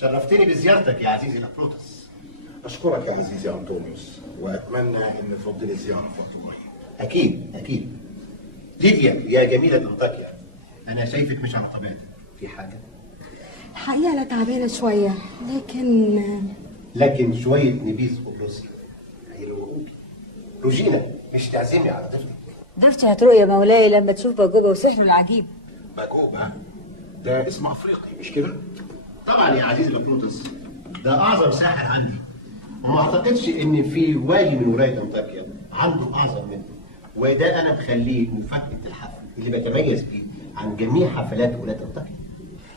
شرفتني بزيارتك يا عزيزي الأبروتس. أشكرك يا عزيزي أنطونيوس، وأتمنى أن تفضلي زيارة في وقت قريب. أكيد أكيد. ليديا يا جميلة أنطاكيا، أنا شايفك مش على طبيعتك، في حاجة؟ الحقيقة أنا تعبانة شوية، لكن شوية نبيذ قبرصي هيروقوكي. روجينا مش تعزمي على ضيفتك. ضيفتي هتروق يا مولاي لما تشوف باجوبة وسحره العجيب. باجوبة ده اسم أفريقي مش كده؟ طبعا يا عزيزي الأبروتس، ده أعظم ساحر عندي، وما اعتقدش ان في والي من ولايه انطاكيا عنده اعظم منه، وده انا مخليه مفاجاه الحفل اللي بتميز بيه عن جميع حفلات ولايه انطاكيا.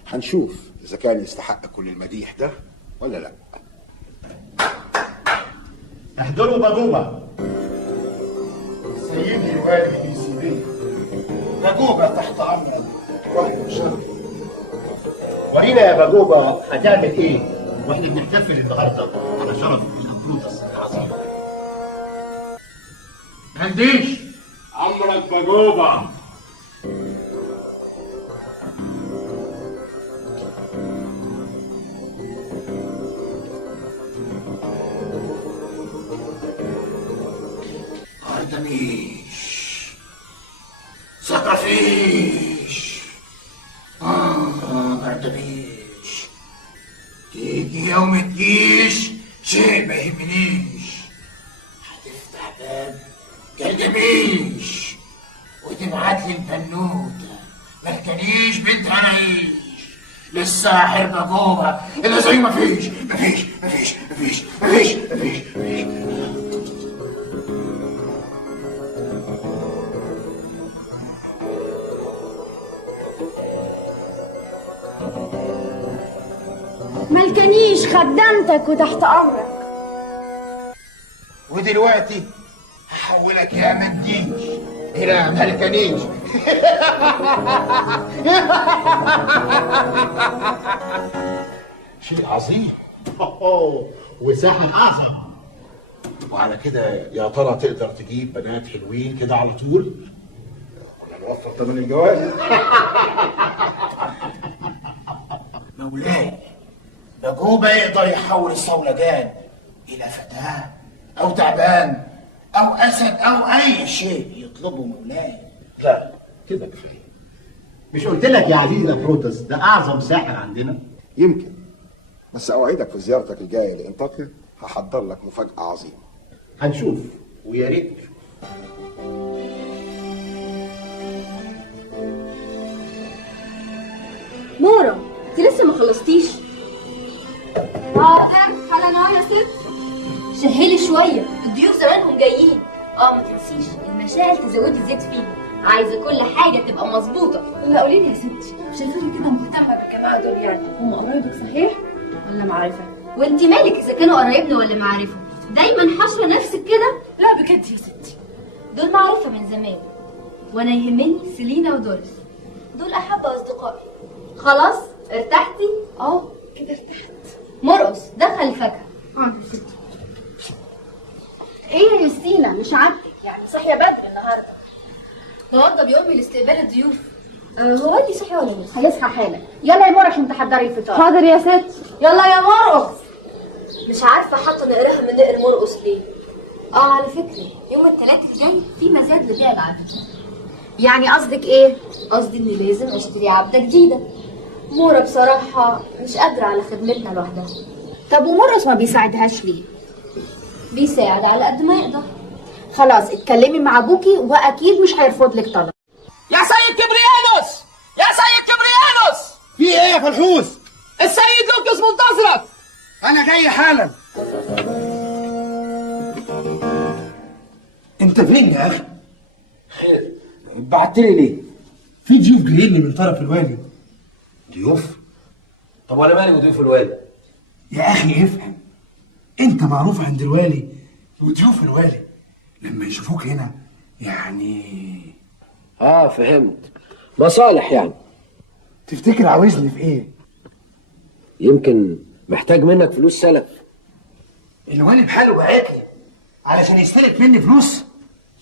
هنشوف اذا كان يستحق كل المديح ده ولا لا. احضروا باجوبا. سيدي الوالي سيدي، باجوبا تحت امرك. ورينا يا باجوبا هتعمل ايه واحنا بنحتفل النهارده على شرف الابروتس العظيم. منديش امرك باجوبا. أرتميش سقفيش أرتميش، تيجي يوم تجيش شيء ما يهمنيش، هتفتح باب جلجميش وتبعت لي البنوتة ملكنيش بنت هنعيش للساحر باجوبا اللي زي مفيش. ملكنيش خدمتك وتحت امرك. ودلوقتي هحولك يا منديش الى ملكنيش. شيء عظيم. وساحر اعظم. وعلى كده يا ترى تقدر تجيب بنات حلوين كده على طول ولا نوفر ثمن الجواز؟ مولاي، باجوبا يقدر يحول الصولجان الى فتاة او تعبان او اسد او اي شيء يطلبه مولاي. لا كده كفايه. مش قلت لك يا عزيزي الابروتس ده اعظم ساحر عندنا؟ يمكن، بس اوعدك في زيارتك الجايه لانطاكيا هحضر لك مفاجاه عظيمه. هنشوف ويا ريت نشوف. مورا، انت لسه ما خلصتيش. حالا اهو يا ست. شهلي شويه، الضيوف زمانهم جايين. ما تنسيش المشاعل تزودي الزيت فيهم، عايزه كل حاجه تبقى مظبوطه. لا قولي لي يا ستي، شايفاني كده مهتمه بالجماعه دول يعني، هم قرايبك صحيح ولا معرفه؟ وانت مالك اذا كانوا قرايبنا ولا معارفه؟ دايما حاشره نفسك كده. لا بجد يا ستي. دول معرفه من زمان، وانا يهمني سيلينا ودوريس، دول احب اصدقائي. خلاص ارتحتي؟ كده ارتحت. مرقص دخل الفاكهه. يا ستي. ايه يا يوستينا مش عاجبك يعني؟ صاحيه بدري النهارده. بوضب يومي لاستقبال الضيوف. هو انت صحي ولا لسه؟ هيصحى حالا. يلا يا مورا عشان تحضري الفطار. حاضر يا ست. يلا يا مرقص. مش عارفه حتى نقراها من نقر مرقص ليه. على فكره يوم الثلاث الجاي في مزاد لبيع العبد. يعني قصدك ايه؟ قصدي اني لازم اشتري عبده جديده. مورا بصراحه مش قادره على خدمتنا لوحدها. طب ومرقص ما بيساعدهاش ليه؟ بيساعد على قد ما يقدر. خلاص اتكلمي مع ابوكي واكيد مش هيرفض لك طلب. يا سيد كبريانوس، يا سيد كبريانوس، في ايه يا فلحوس؟ السيد لوكيوس منتظرك. انا جاي حالا. انت فين يا اخي؟ بعت لي ليه؟ في ضيوف جايين لي من طرف الوالي. ضيوف؟ طب وانا مالي وضيوف الوالي؟ يا اخي افهم، انت معروف عند الوالي وضيوف الوالي لما يشوفوك هنا يعني. فهمت، مصالح يعني. تفتكر عاوزني في ايه؟ يمكن محتاج منك فلوس سلف. الوالي بحاله بعتلي علشان يستلف مني فلوس.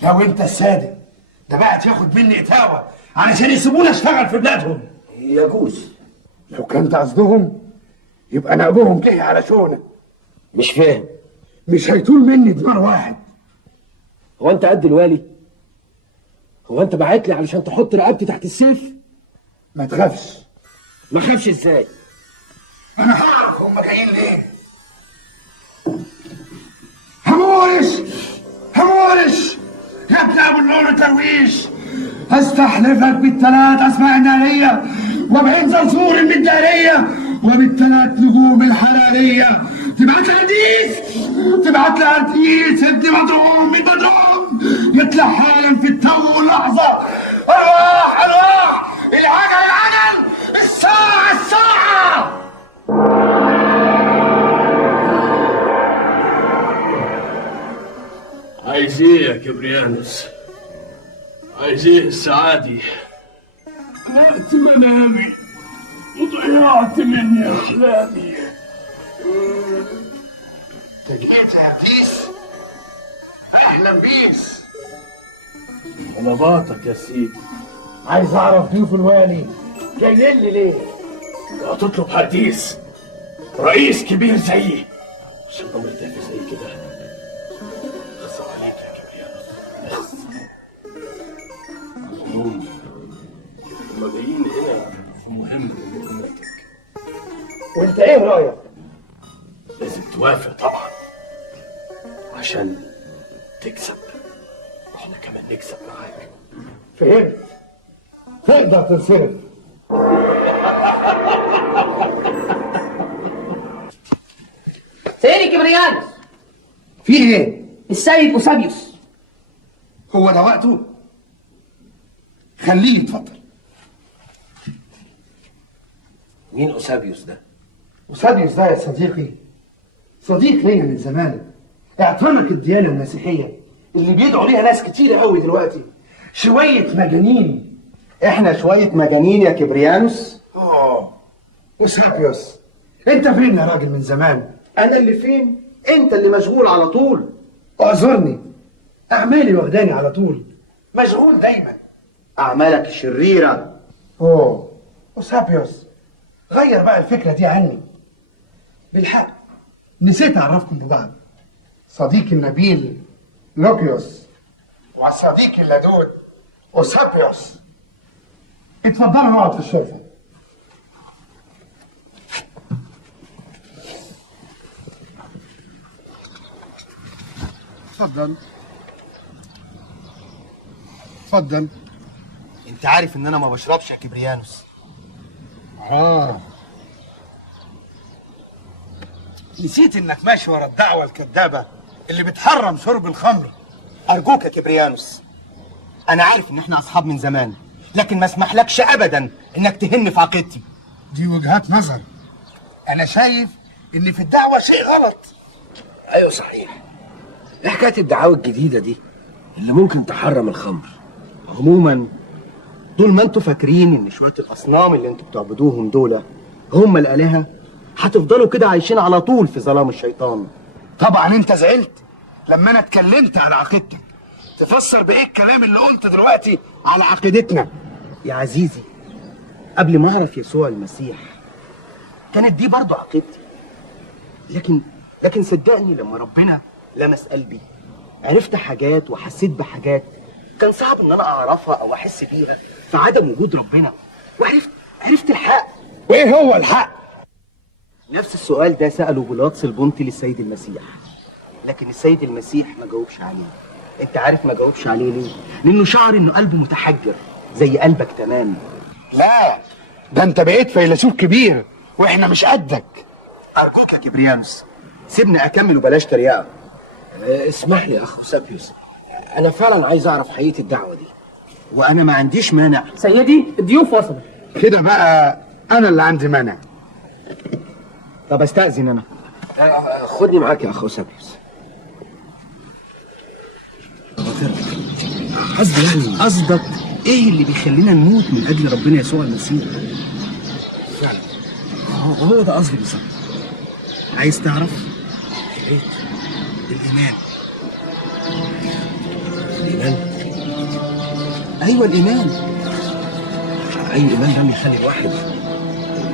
لو انت الصادق ده بعت ياخد مني اتاوه علشان يسيبوني اشتغل في بلادهم. يجوز. لو كان ده قصدهم يبقى انا ابوهم جه على شونه. مش فاهم. مش هيطول مني دمار واحد. هو انت قد الوالي؟ هو انت بعت لي علشان تحط رقبتي تحت السيف؟ ما تخافش. ما خافش ازاي؟ انا هعرف هم جايين ليه. همورش يا ابن ابو النور ترويش، استحلفك بالثلاث اسماء الناريه وبعين زنصور من الداريه وبالثلاث نجوم الحراريه تبعت لي قديس، تبعت لي قديس ابني مضروب. مين مضروب؟ يطلع حالا في التو واللحظه. ارواح ارواح، العجل العجل، الساعه الساعه. عايز ايه يا كبريانوس؟ عايز ايه السعادي؟ نأت منامي وضيعت مني احلامي. انت جيت يا قديس؟ اهلا بيس. طلباتك يا سيدي. عايز اعرف ضيوف الوالي جايين لي ليه؟ هتطلب حديث رئيس كبير زيي عشان امر تافه زي كده؟ اخصى عليك يا كبريانوس، اخصى. على العموم هما جايين هنا في مهم من مهمتك. وانت ايه رايك؟ لازم توافق طبعا عشان تكسب واحنا كمان نكسب معاك. فهمت. تقدر تنصرف. سيدي كبريانوس، في ايه؟ السيد اوسابيوس. هو ده وقته؟ خليه يتفضل. مين اوسابيوس ده؟ وسابيوس ده يا صديقي صديق ليا من زمان. اعتنق الديانة المسيحية اللي بيدعوا ليها ناس كتير قوي دلوقتي. شوية مجانين. احنا شوية مجانين يا كبريانوس؟ وسابيوس انت فين يا راجل من زمان؟ انا اللي فين؟ انت اللي مشغول على طول. اعذرني، اعمالي واخداني على طول، مشغول دايما. اعمالك الشريرة. وسابيوس غير بقى الفكرة دي عني. بالحق نسيت اعرفكم ببعض. صديقي النبيل لوكيوس وصديقي اللدود اوسابيوس. اتفضلوا نقعد في الشرفة. اتفضل اتفضل. انت عارف ان انا ما بشربش يا كبريانوس. نسيت انك ماشي ورا الدعوة الكذابة اللي بتحرم شرب الخمر. ارجوك يا كبريانوس، انا عارف ان احنا اصحاب من زمان، لكن ما اسمحلكش ابدا انك تهن في عقيدتي. دي وجهات نظر. انا شايف ان في الدعوة شيء غلط. ايوه صحيح. ايه حكايه الدعاوى الجديده دي اللي ممكن تحرم الخمر؟ عموما طول ما انتوا فاكرين ان شويه الاصنام اللي انتوا بتعبدوهم دول هم الالهه، هتفضلوا كده عايشين على طول في ظلام الشيطان. طبعا انت زعلت لما انا اتكلمت على عقيدتك. تفسر بايه الكلام اللي قلت دلوقتي على عقيدتنا؟ يا عزيزي، قبل ما اعرف يسوع المسيح كانت دي برضو عقيدتي، لكن صدقني لما ربنا لمس قلبي عرفت حاجات وحسيت بحاجات كان صعب ان انا اعرفها او احس بيها في عدم وجود ربنا، وعرفت الحق. وايه هو الحق؟ نفس السؤال ده سأله بيلاطس البنطي للسيد المسيح، لكن السيد المسيح ما جاوبش عليه. انت عارف ما جاوبش عليه ليه؟ لانه شعر انه قلبه متحجر زي قلبك تمام. لا، ده انت بقيت فيلسوف كبير واحنا مش قدك. ارجوك يا كبريانوس سيبني اكمل وبلاش تريقه. اسمح لي يا اخ اوسابيوس، انا فعلا عايز اعرف حقيقه الدعوه دي. وانا ما عنديش مانع. سيدي الضيوف وصلوا. كده بقى انا اللي عندي مانع. طب استأذن انا. خدني معاك يا اخ اوسابيوس. قصدك ايه اللي بيخلينا نموت من اجل ربنا يسوع المسيح؟ فعلا هو ده قصدي بالظبط. عايز تعرف؟ ريت. الايمان. الايمان؟ ايوه الايمان. اي ايمان ده اللي يخلي الواحد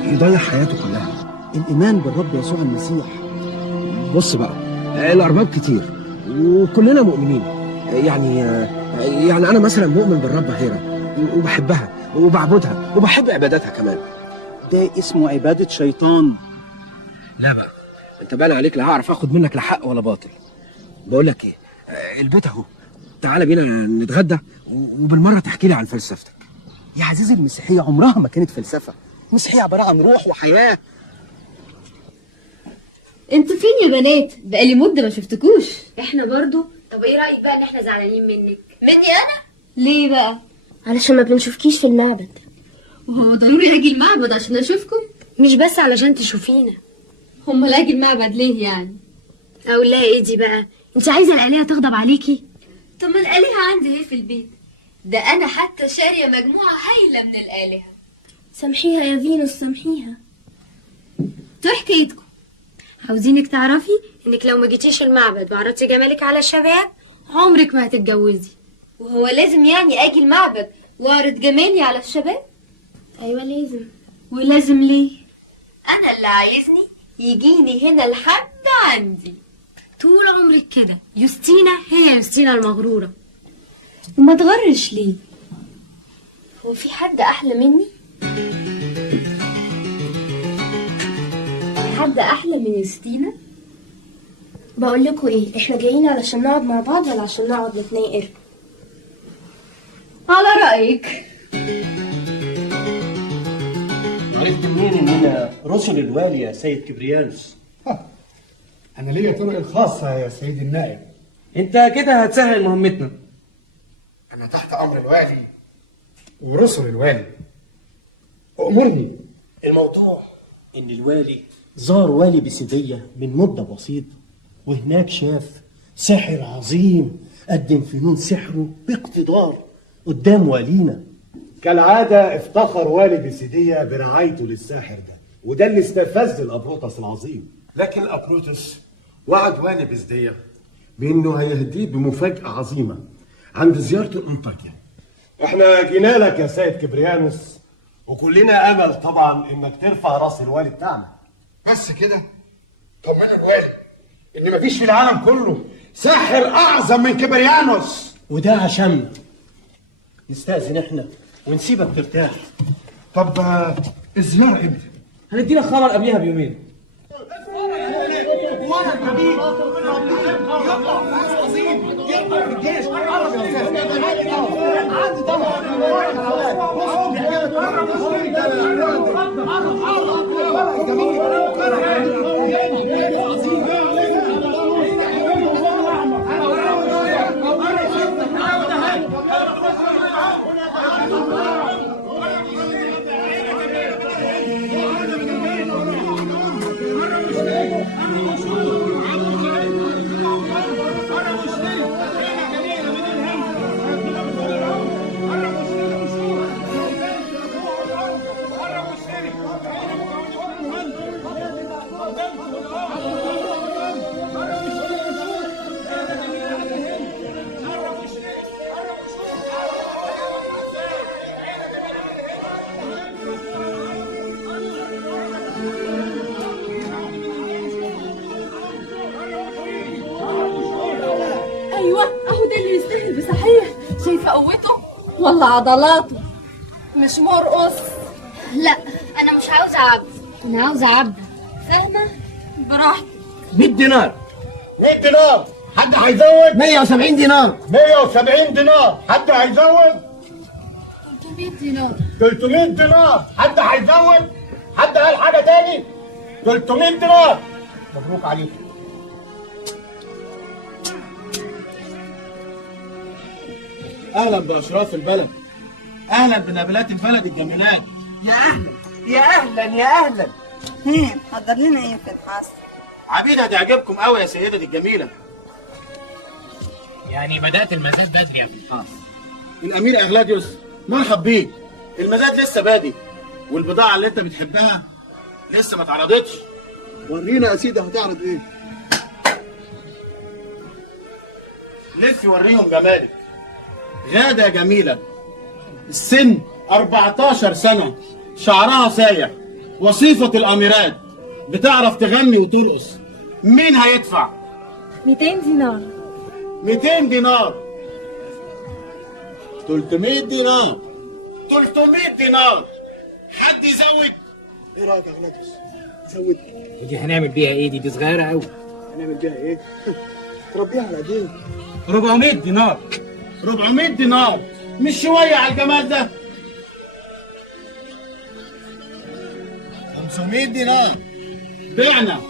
يضيع حياته كلها. الايمان بالرب يسوع المسيح. بص بقى، الارباب كتير وكلنا مؤمنين. يعني انا مثلا مؤمن بالرب هيرة وبحبها وبعبدها وبحب عباداتها كمان. ده اسمه عبادة شيطان. لا بقى، انت بقى عليك لا هعرف اخد منك لا حق ولا باطل. بقول لك ايه، البيت اهو، تعالى بينا نتغدى وبالمره تحكي لي عن فلسفتك. يا عزيزي المسيحية عمرها ما كانت فلسفة. المسيحية عبارة عن روح وحياة. انتوا فين يا بنات؟ بقالي مده ما شفتكوش. احنا برضو. طب ايه رايك بقى ان احنا زعلانين منك؟ مني انا؟ ليه بقى؟ علشان ما بنشوفكيش في المعبد. وهو ضروري اجي المعبد عشان اشوفكم؟ مش بس علشان تشوفينا. امال اجي المعبد ليه يعني؟ اقول لها ايه دي بقى؟ انت عايزه الآلهة تغضب عليكي؟ طب ما الآلهة عندي اهي في البيت، ده انا حتى شارية مجموعة هايلة من الآلهة. سامحيها يا فينوس، سامحيها. انتوا حكايتكم؟ عاوزينك تعرفي انك لو ما جيتيش المعبد وعرضتي جمالك على الشباب عمرك ما هتتجوزي. وهو لازم يعني اجي المعبد واعرض جمالي على الشباب؟ ايوه لازم. ولازم ليه؟ انا اللي عايزني يجيني هنا لحد عندي. طول عمرك كده، يوستينا هي يوستينا المغرورة. وما تغرش ليه؟ هو في حد احلى مني؟ حد احلى من يوستينا؟ بقول لكم ايه، احنا جايين علشان نقعد مع بعض ولا عشان نقعد نتناقر؟ على رايك. عرفت منين اننا رسل الوالي يا سيد كبريانوس؟ انا ليا طرق الخاصه يا سيدي النائب. انت كده هتسهل مهمتنا. انا تحت امر الوالي ورسل الوالي. امرني. الموضوع ان الوالي زار والي بسيدية من مدة بسيطة، وهناك شاف ساحر عظيم قدم فنون سحره باقتدار قدام والينا. كالعادة افتخر والي بسيدية برعايته للساحر ده، وده اللي استفز الأبروتس العظيم. لكن الأبروتس وعد والي بسيدية بأنه هيهديه بمفاجأة عظيمة عند زيارته لأنطاكيا. احنا جينا لك يا سيد كبريانوس، وكلنا أمل طبعا إنك ترفع راس الوالي بتاعنا. بس كده؟ طمنوا الوالي ان مفيش في العالم كله ساحر اعظم من كبريانوس. وده عشان نستأذن احنا ونسيبك ترتاح. طب الزيارة امتى؟ هنديلك خبر قبلها بيومين. ايوه اهو ده اللي يستاهل بصحيح. شايفه قوته؟ والله عضلاته. مش مرقص. لا انا مش عاوزة عبد، انا عاوزه عبد. فاهمة؟ براحتك. 100 دينار. 100 دينار. حد هيزود؟ 170 دينار. 170 دينار. حد هيزود؟ 300 دينار. 300 دينار. حد هيزود؟ حد قال حاجة تاني؟ 300 دينار. مبروك عليك. اهلا باشراف البلد، اهلا بنبلات البلد الجميلات. يا اهلا يا اهلا يا اهلا. حضر لنا ايه في الحصر؟ عبيد هتعجبكم قوي يا سيدتي الجميله. يعني بدأت المزاد بدري يا فتحي. الامير اغلاديوس مرحب بيك. المزاد لسه بادي، والبضاعه اللي انت بتحبها لسه ما اتعرضتش. ورينا يا سيدي هتعرض ايه؟ لف وريهم جمالك. غادة جميلة، السن 14 سنة، شعرها سايح، وصيفة الأميرات، بتعرف تغني وترقص. مين هيدفع؟ 200 دينار. 200 دينار. 300 دينار. 300 دينار. حد يزود؟ ايه رايك يا غلاديوس؟ زود. ودي هنعمل بيها ايه؟ دي صغيرة قوي. هنعمل بيها ايه؟ تربيها على ايديك. 400 دينار. 400 دينار مش شوية على الجمال ده. 500 دينار. بعنا.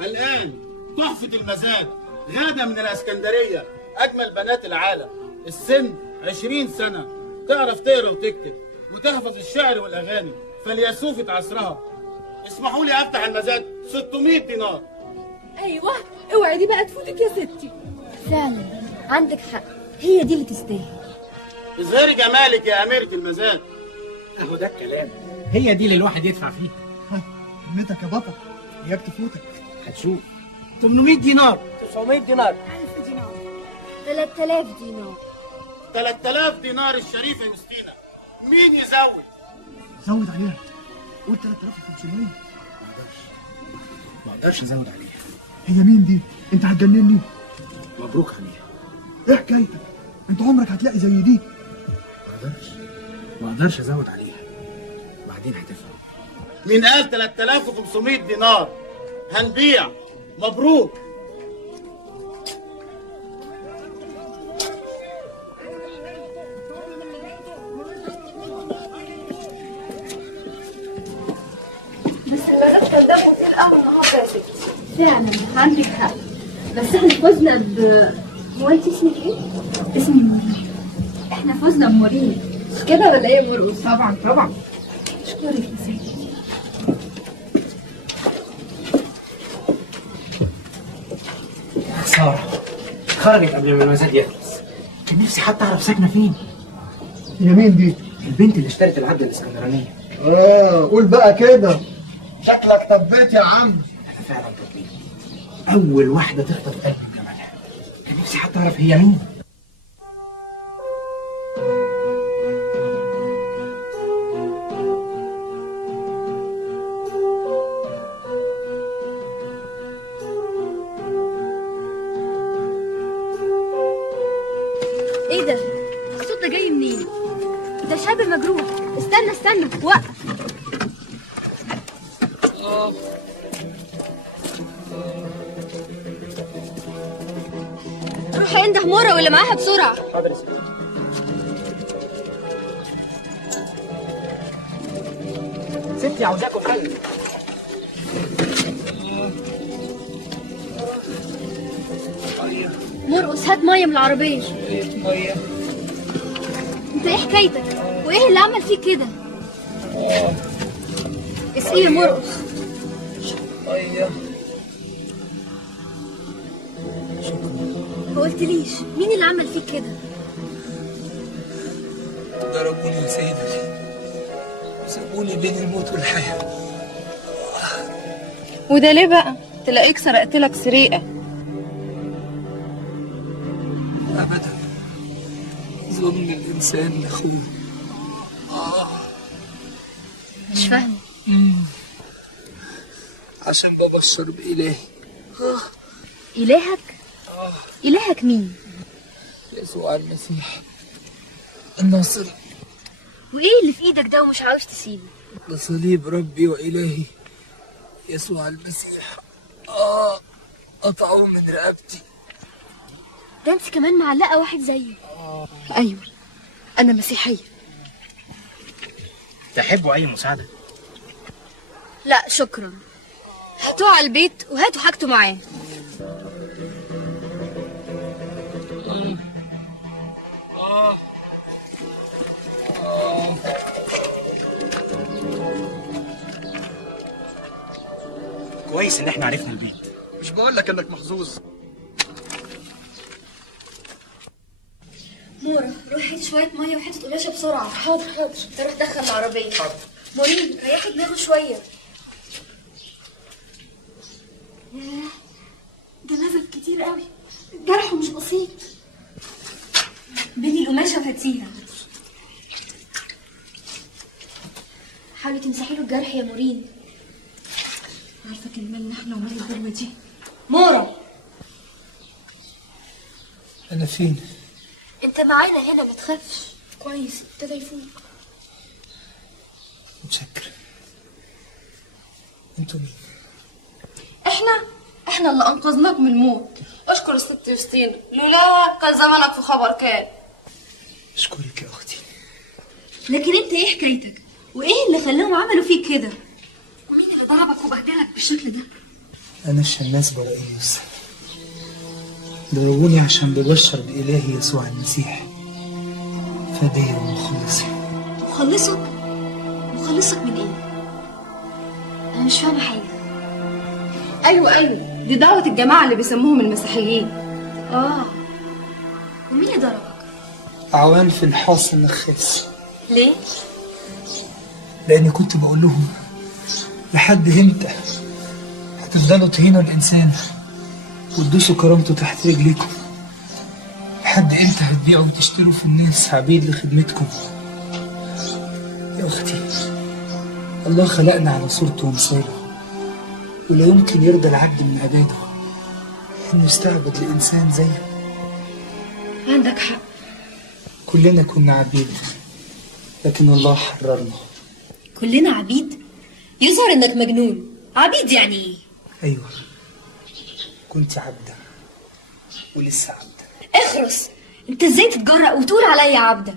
الآن تحفة المزاد غادة من الإسكندرية، أجمل بنات العالم، السن 20 سنة، تعرف تقرا وتكتب وتحفظ الشعر والأغاني، فليسوفة عصرها. اسمحوا لي أفتح المزاد 600 دينار. ايوه، اوعي دي بقى تفوتك يا ستي. فعلا عندك حق، هي دي اللي تستاهل. اظهري جمالك يا أميرة المزاد. اهو ده الكلام، هي دي اللي الواحد يدفع فيه. ذمتك يا بطل، اياك تفوتك. هتشوف. 800 دينار. 900 دينار. 3000 دينار. 3000 دينار الشريفة يوستينا. مين يزود؟ زود عليها، قول 3500. ما اقدرش ازود عليها. هي مين دي؟ انت هتجنني. مبروك عليها. ايه حكايتك؟ انت عمرك هتلاقي زي دي؟ ما اقدرش ازود عليها، بعدين هتفهم. مين قال 3500 دينار؟ هنبيع. مبروك. بس المزاد كان دمه تقيل قوي النهارده يا ستي. فعلا عندك حق، بس احنا فزنا هو انت اسمك ايه؟ اسمي مورين. احنا فزنا بمورين، مش كده ولا ايه يا مرقص؟ طبعا طبعا. اشكرك يا ستي. خسارة، خرجت قبل ما المزاد يخلص. كان نفسي حتى اعرف ساكنة فين. هي مين دي؟ البنت اللي اشترت العبد الاسكندرانية. قول بقى كده. شكلك طبيت يا عم. انا فعلا طبيت. اول واحدة تخطف قلبي بجمالها. كان نفسي حتى اعرف هي مين. ايه ده؟ الصوت ده جاي منين؟ ده شاب مجروح. استنى وقف. روح انده مرة واللي معاها بسرعة. حاضر يا ستي. ستي عاوزاكم حل. مرقص هات مية من العربية. مية. انت ايه حكايتك؟ وايه اللي عمل فيك كده؟ اسقيه يا مرقص. مية. ما قلتليش مين اللي عمل فيك كده؟ ضربوني يا سيدي، سابوني بين الموت والحياة. وده ليه بقى؟ تلاقيك سرقت لك سرقة. أبدا، ظلم الإنسان لأخوه. مش فاهمة. عشان ببشر بإلهي. إلهك؟ إلهك مين؟ يسوع المسيح الناصر. وإيه اللي في إيدك ده ومش عاوز تسيبه؟ ده صليب ربي وإلهي يسوع المسيح. قطعوه من رقبتي. ده انت كمان معلقة واحد زيي. أيوة، أنا مسيحية. تحبوا أي مساعدة؟ لا شكرا، هاتوه على البيت وهاتوا حاجته معاه. كويس إن إحنا عرفنا البيت. مش بقول لك إنك محظوظ. مورا روحي هات شوية مية وحتة قلاشة بسرعة. حاضر. تروح دخل العربية. حاضر. مورين ريحي دماغه شوية. ياه، ده نزل كتير قوي، جرحه مش بسيط. بيدي القماشة وهاتيها. حاولي تمسحي له الجرح يا مورين. عارفة كان مالنا احنا ومال البلوة دي. مورا أنا فين؟ انت معانا هنا، ما تخافش. كويس، ابتدى يفوق. متشكر. انتوا مين؟ احنا اللي انقذناك من الموت. اشكر الست يوستينا، لولاها كان زمانك في خبر كان. اشكرك يا اختي. لكن انت ايه حكايتك؟ وايه اللي خلاهم عملوا فيك كده؟ ومين اللي ضربك وبهدلك بالشكل ده؟ أنا الشماس برأيوس، ضربوني عشان ببشر بإلهي يسوع المسيح فدي ومخلصي. مخلصك من ايه؟ انا مش فاهمه حاجه. ايوه دي دعوه الجماعه اللي بيسموهم المسيحيين. ومين اللي ضربك؟ عوام في الحاص النخاس. ليه؟ لأني كنت بقول لهم لحد امتى هتفضلوا تهينوا الإنسان وتدوسوا كرامته تحت رجليكم؟ لحد امتى هتبيعوا وتشتروا في الناس عبيد لخدمتكم؟ يا أختي، الله خلقنا على صورته ومثاله، ولا يمكن يرضى العبد من عباده إنه يستعبد لإنسان زيه. عندك حق. كلنا كنا عبيد، لكن الله حررنا. كلنا عبيد؟ يظهر انك مجنون. عبيد يعني ايه؟ أيوة، كنت عبدة ولسه عبدة. اخرس، انت ازاي تتجرأ وتقول عليا عبدة؟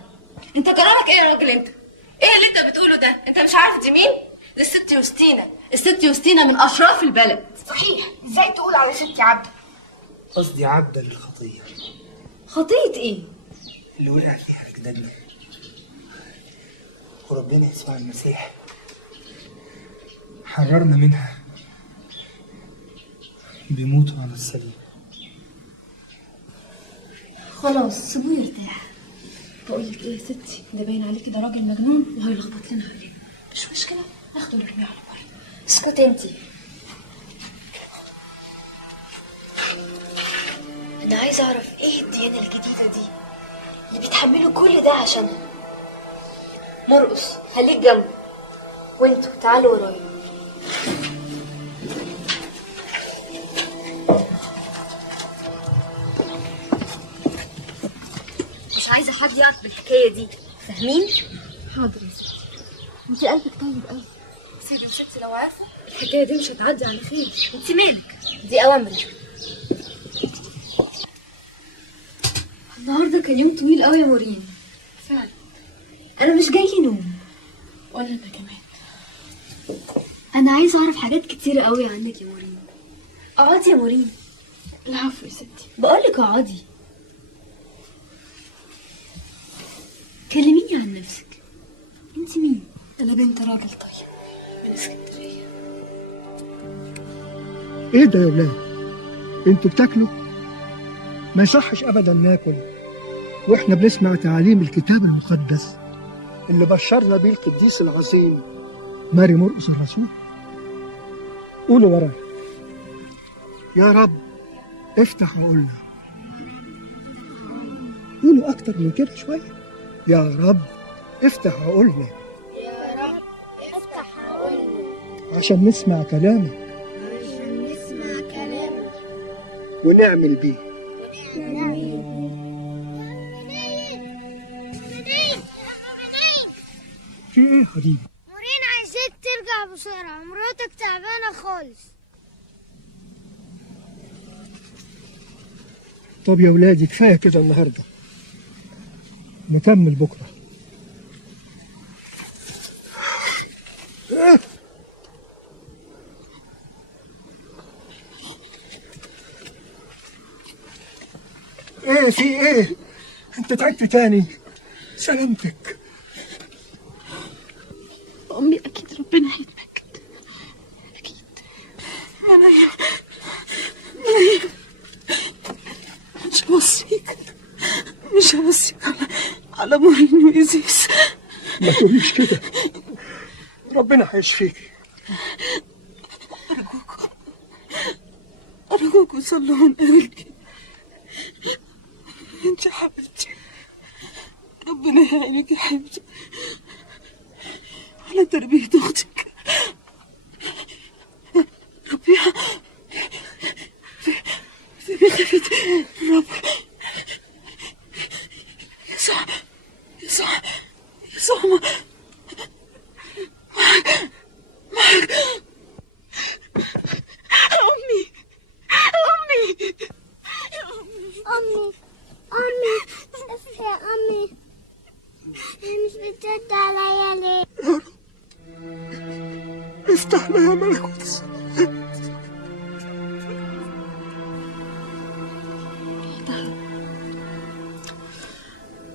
انت كلامك ايه يا راجل انت؟ ايه اللي انت بتقوله ده؟ انت مش عارف دي مين؟ دي الست يوستينا. الست يوستينا من اشراف البلد. صحيح، ازاي تقول على ستي عبدة؟ قصدي عبدة للخطية. خطية ايه؟ اللي وقع فيها أجدادنا، وربنا يسوع المسيح حررنا منها بيموتوا على الصليب. خلاص سيبوه يرتاح. بقول لك ايه يا ستي، ده باين عليكي ده راجل مجنون وهيلخبط لنا عليه. مش مشكله، ناخده نرميه على بره. اسكتي انتي. انا عايزه اعرف ايه الديانه الجديده دي اللي بيتحملوا كل ده عشانها. مرقص خليك جنبه، وانتوا تعالوا ورايا. مش عايزه حد يعرف بالحكايه دي، فاهمين؟ حاضر يا ستي، انت قلبك طيب قوي. سيدي وستي لو عارفه الحكايه دي مش هتعدي على خير. انت مالك؟ دي اوامري. النهارده كان يوم طويل قوي يا مورين. فعلا انا مش جاي نوم. ولا انا كمان. انا عايزه اعرف حاجات كتير قوي عنك يا مورين. اقعدي يا مورين. العفو يا ستي. بقولك اقعدي. كلميني عن نفسك. انت مين؟ انا بنت راجل طيب من اسكندريه. ايه ده يا ولاد؟ انتوا بتاكلوا؟ ما يصحش ابدا ناكل واحنا بنسمع تعاليم الكتاب المقدس اللي بشرنا بيه القديس العظيم ماري مرقس الرسول. قولوا ورايا: يا رب افتح عقولنا. قولوا اكتر من كده شويه: يا رب افتح عقولنا. يا رب افتح عقولنا عشان نسمع كلامك ونعمل بيه. في ايه يا حبيبي؟ مورين عايزاك ترجع بسرعة، مراتك تعبانة خالص. طب يا ولادي كفاية كده النهاردة، نكمل بكرة. ايه في ايه؟ انت تعبت تاني؟ سلامتك. امي اكيد ربنا هيتمجد. اكيد. منايا مش هوصيك على مورين وإيزيس. ما تقوليش كده، ربنا هيشفيكي. أرجوكوا صلوا من قلبي. انت حبيبتي، ربنا يعينك يا حبيبتي على تربية أختك. ربيها في بخفة الرب. يسوع معك. بس يا أمي، هي مش بترد عليا ليه؟ افتح لها ملكوت السماء.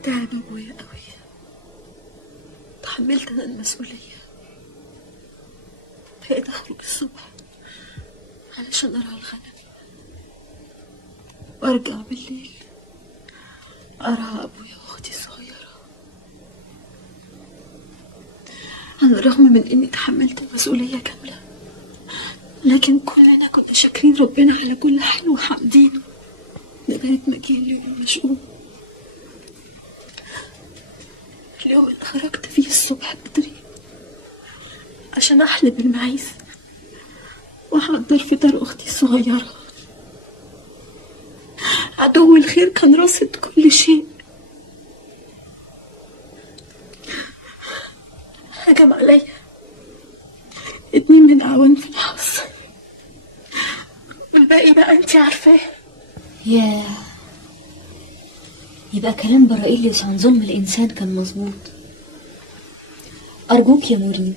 تعب ابويا قوي، تحملت انا المسؤوليه. بقيت اخرج الصبح علشان ارعى الغنم، وارجع بالليل ارعى ابويا واختي الصغيره. على الرغم من اني تحملت المسؤوليه كامله، لكن كلنا كنا شاكرين ربنا على كل حال وحامدينه لغايه ما جه اليوم المشؤوم. اليوم اللي خرجت فيه الصبح بدري عشان احلب المعيز واحضر فطار اختي الصغيره. عدو الخير كان راصد كل شيء. هجم عليا 2 من اعوان في الحظ، والباقي بقى انتي عارفاه. ياه، يبقى كلام برائيليوس عن ظلم الإنسان كان مظبوط. أرجوك يا مورين،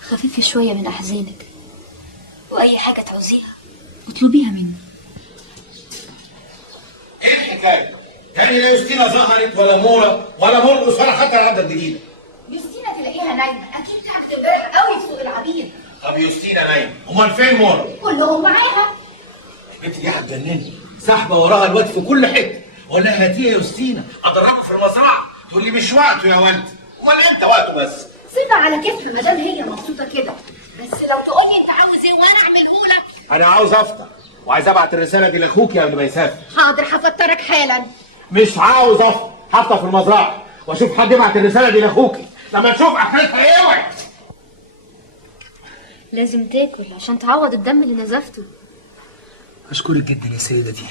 خففي شوية من أحزانك، وأي حاجة تعوزيها اطلبيها مني. ايه الحكايه؟ تاني لا يوستينا ظهرت ولا مورا ولا مرقص ولا حتى العبده الجديده. يوستينا تلاقيها نايمه، اكيد تعبت امبارح قوي في سوق العبيد. طب يوستينا نايمه، امال فين مورا؟ كلهم معاها. البنت دي هتجنني، سحبه وراها الواد في كل حته. ولا هاتيه يا يوستينا ادربه في المزرعه، تقول لي مش وقته يا ولد. امال انت وقته بس. سيبها على كيفها ما دام هي مبسوطه كده، بس لو تقول لي انت عاوز ايه وانا اعمله لك. انا عاوز افطر وعايز ابعت الرساله دي لاخوك قبل ما يسافر. حاضر هفطرك حالا. مش عاوز افطر، هفطر في المزرعه واشوف حد يبعت الرساله دي لاخوك لما نشوف اخرتها ايه. لازم تاكل عشان تعوض الدم اللي نزفته. اشكرك جدا يا سيدتي،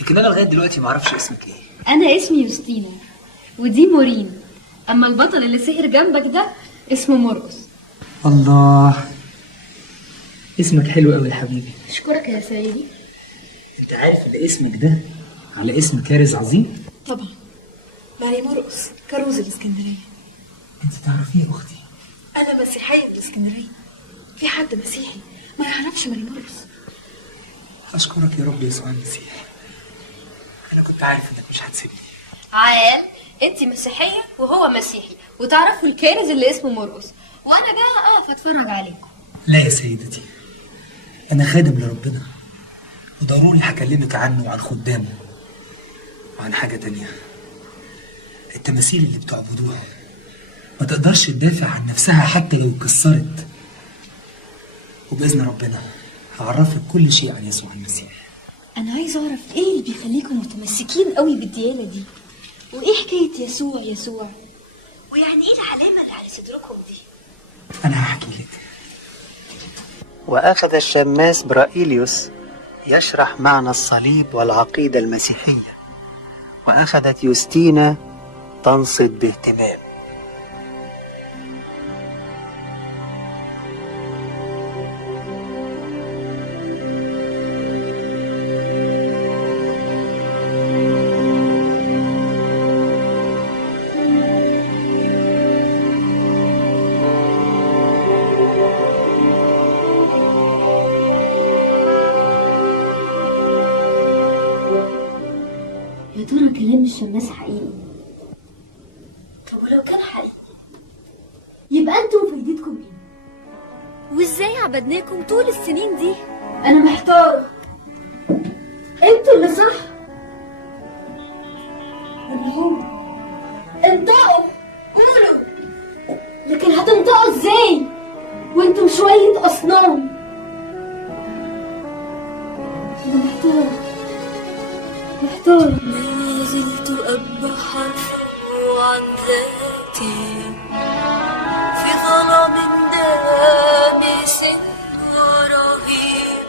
لكن انا لغايه دلوقتي ما اعرفش اسمك ايه. انا اسمي يوستينا ودي مورين، اما البطل اللي سهر جنبك ده اسمه مرقص. الله، اسمك حلو قوي يا حبيبي. اشكرك يا سيدي. انت عارف ان اسمك ده على اسم كارز عظيم؟ طبعا، ماري مرقص كروز الاسكندريه. انت تعرفيه يا اختي؟ انا مسيحيه من الاسكندريه، في حد مسيحي ما يعرفش ماري مرقص؟ اشكرك يا رب يسوع المسيح، انا كنت عارف انك مش هتسيبني. عال، انت مسيحيه وهو مسيحي وتعرفوا الكارز اللي اسمه مرقص، وانا بقى اقف اتفرج عليكم. لا يا سيدتي، انا خادم لربنا وضروري هكلمك عنه وعن خدامه وعن حاجه تانية. التماثيل اللي بتعبدوها ما تقدرش تدافع عن نفسها حتى لو اتكسرت، وباذن ربنا هعرفك كل شيء عن يسوع المسيح. أنا عايزة أعرف إيه اللي بيخليكم متمسكين قوي بالديانة دي، وإيه حكاية يسوع ويعني إيه العلامة اللي على صدركم دي؟ أنا هحكي لك. وأخذ الشماس برائيليوس يشرح معنى الصليب والعقيدة المسيحية، وأخذت يوستينا تنصت باهتمام. يا ترى كلام الشماس حقيقي؟ طب ولو كان حقيقي يبقى انتوا فايدتكم ايه؟ وازاي عبدناكم طول السنين دي؟ انا محتار. انتوا اللي صح ولا هو؟ انطقوا، قولوا، لكن هتنطقوا ازاي وانتوا شوية اصنام؟ انا محتار. ما زلت أبحث عن ذاتي في ظلام دامس ورهيب،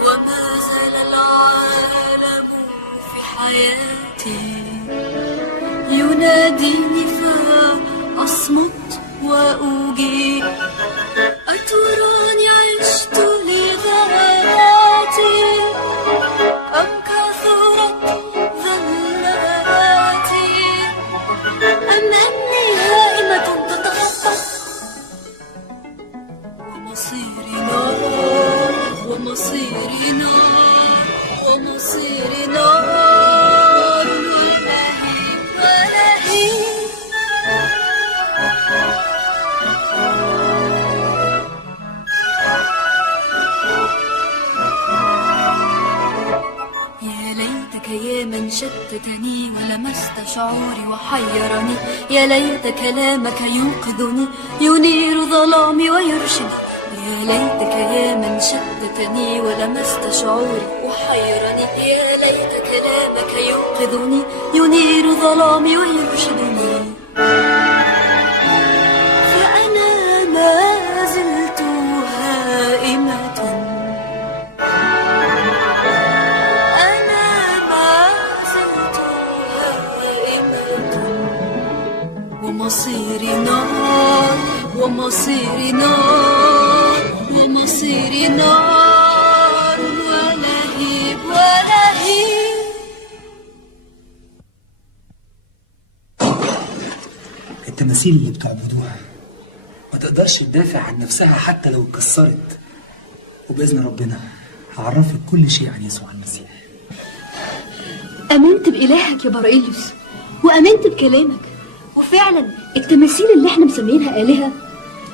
وما زال العالم في حياتي يناديني فأصمت وأجيب. أتراني عشت لذاتي أم كثرت ذلاتي أم أني هائمة تتخطى ومصيري نار ومصيري نار ولهيب ولهيب. يا ليتك يا من شتتني ولمست شعوري وحيرني، يا ليت كلامك يوقظني ينير ظلامي ويرشدني. يا ليتك يا من شتتني ولمست شعوري وحيرني، يا ليت كلامك يوقظني ينير ظلامي ويرشدني. فأنا ما زلت هائمة، ومصيري نار ومصيري نار ومصيري نار ولهيب ولهيب. التماثيل اللي بتعبدوها ما تقدرش تدافع عن نفسها حتى لو اتكسرت، وبإذن ربنا هعرفك كل شيء عن يسوع المسيح. امنت بإلهك يا بارئيليوس وامنت بكلامك، وفعلا التماثيل اللي احنا مسمينها آلهة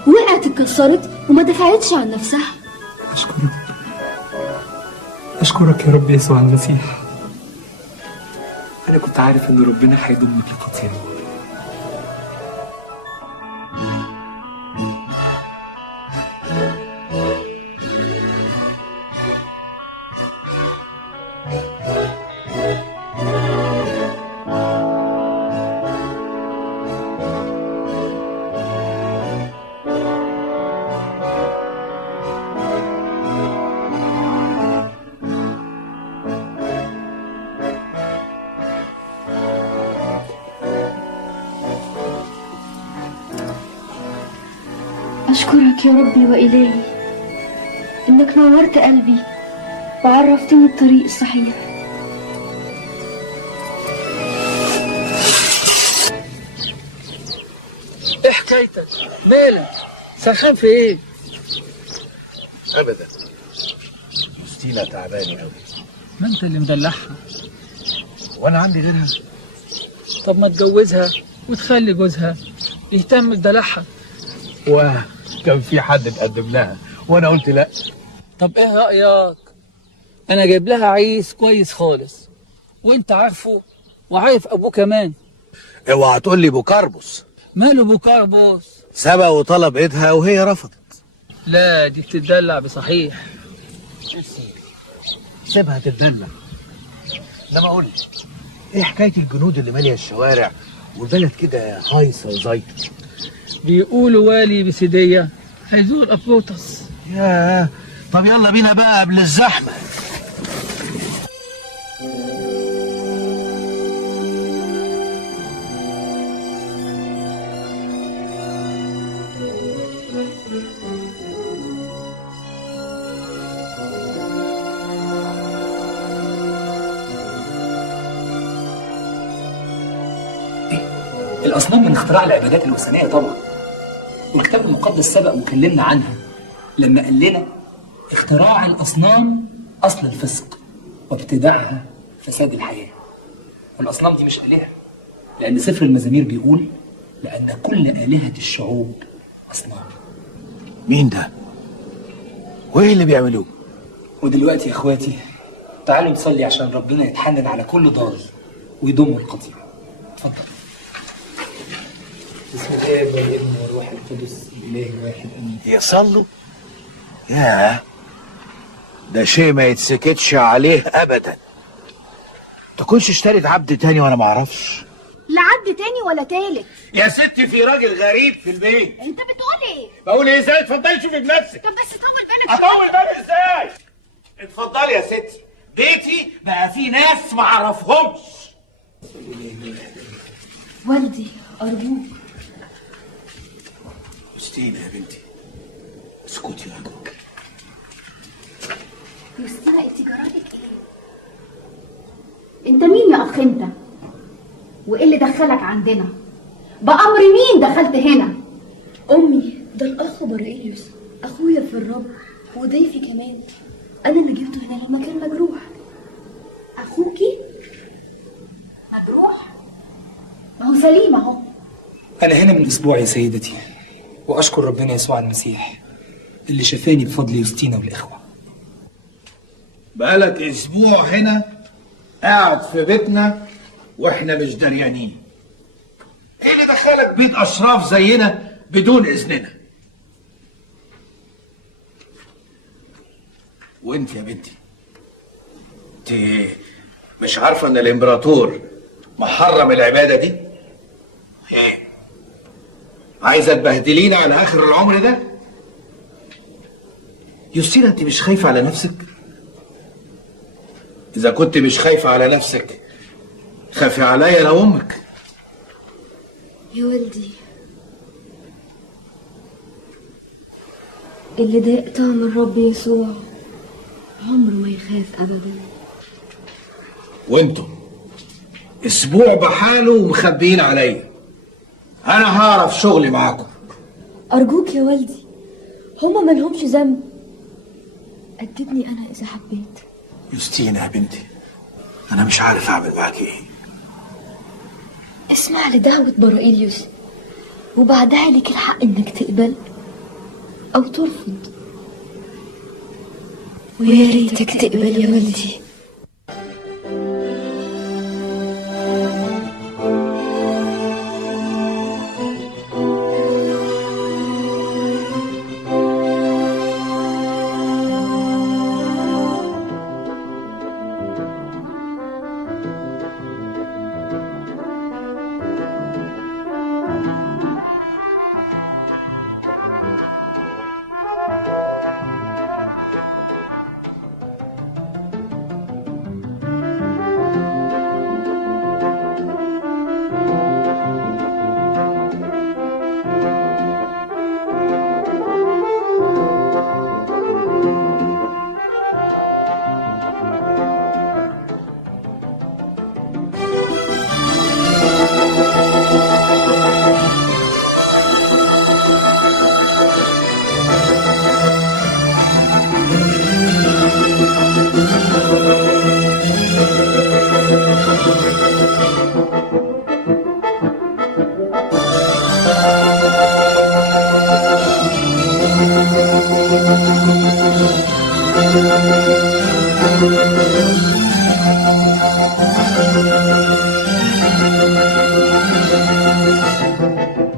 وقعت اتكسرت وما دفعتش عن نفسها. أشكرك يا رب يسوع المسيح. أنا كنت عارف إن ربنا هيضمك لقطيعه. أشكرك يا ربي وإلهي إنك نورت قلبي وعرفتني الطريق الصحيح. إيه حكايتك؟ مالك؟ سرحان في إيه؟ ابدا، ستينا تعبانه قوي. ما أنت اللي مدلعها. وانا عندي غيرها؟ طب ما تجوزها وتخلي جوزها يهتم بدلعها. وكان في حد مقدم لها وانا قلت لا. طب ايه رأيك؟ انا جايب لها عريس كويس خالص، وانت عارفه وعارف ابوه كمان. اوعى تقول لي بوكاربوس. ماله بوكاربوس؟ سبق وطلب ايدها وهي رفضت. لا دي بتدلع بصحيح. سيبها تتدلع. انما قول لي ايه حكايه الجنود اللي ماليه الشوارع والبلد كده هايصه وزيطه؟ بيقولوا والي بسيدية هيزور أبروتس. ياه، طب يلا بينا بقى قبل الزحمة. الأصنام من اختراع العبادات الوثنية طبعا، والكتاب المقدس سبق وكلمنا عنها لما قال لنا اختراع الأصنام أصل الفسق وابتداعها فساد الحياة. والأصنام دي مش آلهة، لأن سفر المزامير بيقول لأن كل آلهة الشعوب أصنام. مين ده؟ وإيه اللي بيعملوه؟ ودلوقتي يا إخواتي تعالوا نصلي عشان ربنا يتحنن على كل ضال ويضم القطيع. اتفضل. بسم الآب والابن والروح القدس الإله واحد آمين. يصلوا؟ ياه، ده شيء ما يتسكتش عليه أبدا. تكونش اشتريت عبد تاني وأنا معرفش. لا عبد تاني ولا تالت يا ستي في راجل غريب في البيت. انت بتقول ايه؟ بقول ايه ازاي؟ اتفضلي شوفي بنفسك. طب بس طول بالك اطول بالي ازاي؟ اتفضلي يا ستي، بيتي بقى فيه ناس ما اعرفهمش. والدي أرجوك. يوستينا يا بنتي اسكتي ارجوك. يوستينا انت جرالك ايه؟ انت مين يا اخ انت؟ وايه اللي دخلك عندنا؟ بأمر مين دخلت هنا؟ أمي، ده الأخ بارئيليوس أخويا في الرب وضيفي كمان. انا اللي جبته هنا لما كان مجروح. اخوكي مجروح؟ ما هو سليم اهو. أنا هنا من أسبوع يا سيدتي، وأشكر ربنا يسوع المسيح اللي شفاني بفضل يوستينا والإخوة. بقالك اسبوع هنا قاعد في بيتنا واحنا مش دريانين. ايه اللي دخلك بيت اشراف زينا بدون اذننا؟ وانت يا بنتي، انت مش عارفه ان الامبراطور محرم العباده دي؟ ايه عايزه تبهدلينا على اخر العمر ده؟ يوستينا انت مش خايفه على نفسك؟ إذا كنت مش خايفة على نفسك خافي عليا أنا وأمك. يا ولدي، اللي ضاق طعم الرب يسوع عمره ما يخاف أبدا. وأنتم أسبوع بحاله ومخبيين عليا، أنا هعرف شغلي معاكم. أرجوك يا ولدي، هما مالهمش ذنب. أدبني أنا إذا حبيت. يوستينا يا بنتي، أنا مش عارف أعمل معاك إيه. اسمع لدعوة براقيليوس وبعدها لك الحق إنك تقبل أو ترفض، ويا ريتك تقبل يا ولدي.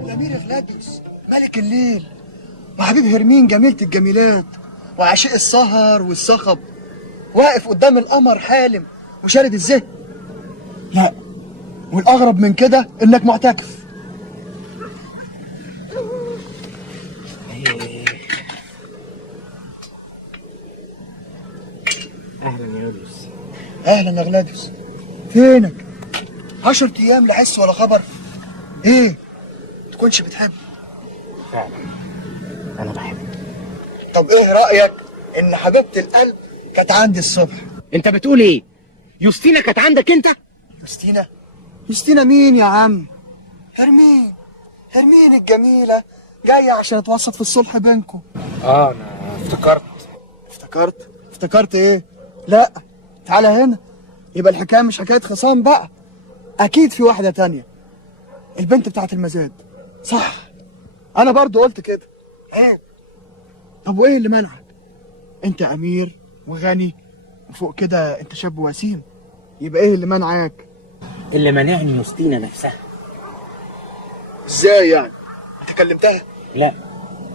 الأمير غلاديوس ملك الليل وحبيب هرمين جميلة الجميلات وعشيق السهر والصخب واقف قدام القمر حالم وشارد الذهن. لا، والأغرب من كده إنك معتكف. أهلا يا يوليوس. أهلا يا غلاديوس، فينك؟ 10 أيام لا حس ولا خبر. إيه؟ تكونش بتحب؟ فعلا أنا بحبك. طب إيه رأيك إن حبيبة القلب كانت عندي الصبح؟ أنت بتقول إيه؟ يوستينا كانت عندك أنت؟ يوستينا؟ يوستينا مين يا عم؟ هرمين الجميلة جاية عشان اتوسط في الصلح بينكم. أنا افتكرت إيه؟ لا، تعالى هنا. يبقى الحكاية مش حكاية خصام بقى، أكيد في واحدة تانية، البنت بتاعت المزاد. صح، أنا برضو قلت كده. إيه؟ طب وإيه اللي منعك؟ أنت أمير وغني وفوق كده أنت شاب وسيم، يبقى إيه اللي منعك؟ اللي منعني يوستينا نفسها. إزاي يعني؟ أنت كلمتها؟ لا.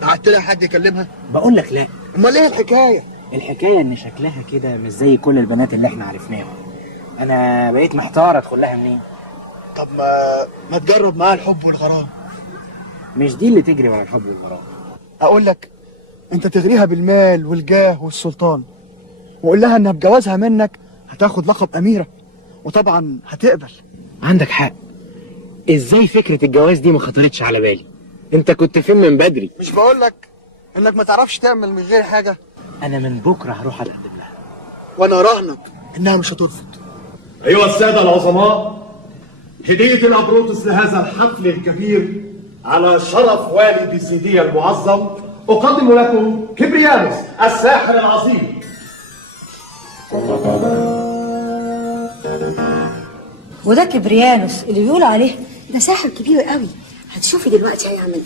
بعت لها حد يكلمها؟ بقول لك لا. أمال إيه الحكاية؟ الحكاية إن شكلها كده مش زي كل البنات اللي إحنا عرفناهم. أنا بقيت محتار أدخل لها منين. طب ما تجرب معاها الحب والغرام. مش دي اللي تجري ورا الحب والغرام. أقول لك، أنت تغريها بالمال والجاه والسلطان، وقول لها إنها بجوازها منك هتاخد لقب أميرة، وطبعا هتقبل. عندك حق. إزاي فكرة الجواز دي ما خطرتش على بالي؟ أنت كنت فين من بدري؟ مش بقول لك إنك ما تعرفش تعمل من غير حاجة؟ أنا من بكرة هروح أتقدم لها، وأنا أراهنك إنها مش هترفض. أيها السادة العظماء، هدية الأبروتس لهذا الحفل الكبير على شرف والي بيسيدية المعظم أقدم لكم كبريانوس الساحر العظيم. وده كبريانوس اللي بيقولوا عليه ده ساحر كبير قوي. هتشوفي دلوقتي هيعمل ايه.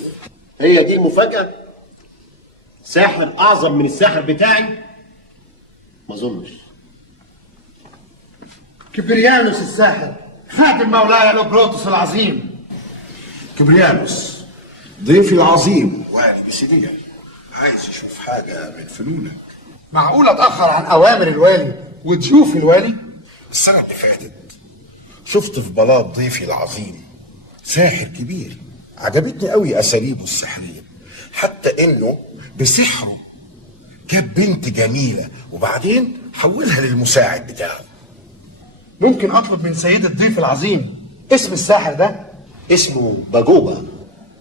هي دي المفاجأة؟ ساحر أعظم من الساحر بتاعي؟ ما أظنش. كبريانوس الساحر خادم مولاي الأبروتوس العظيم. كبريانوس ضيفي العظيم والي بسيديا عايز يشوف حاجة من فنونك. معقول أتأخر عن أوامر الوالي وتشوف الوالي؟ السنة اللي فاتت شفت في بلاط ضيفي العظيم ساحر كبير، عجبتني قوي أساليبه السحرية، حتى إنه بسحره جاب بنت جميلة وبعدين حولها للمساعد بتاعه. ممكن أطلب من سيد الضيف العظيم اسم الساحر ده؟ اسمه باجوبا.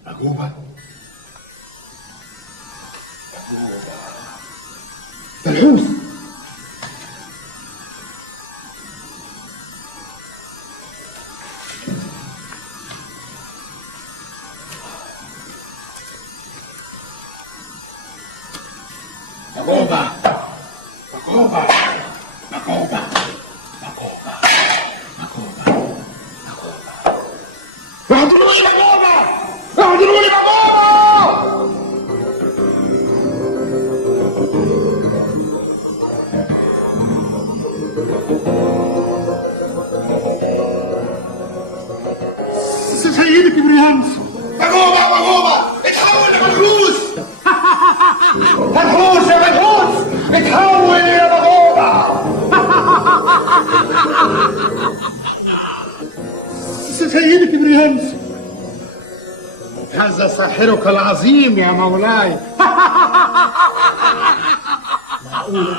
باجوبا؟ الحوس. باجوبا باجوبا باجوبا اعذروني باجوبا اعذروني باجوبا. سيدي كبريانوس. باجوبا باجوبا اتحول لمنحوس. منحوس يا منحوس اتحول يا باجوبا. سيدي كبريانوس هذا ساحرك العظيم يا مولاي. معقولة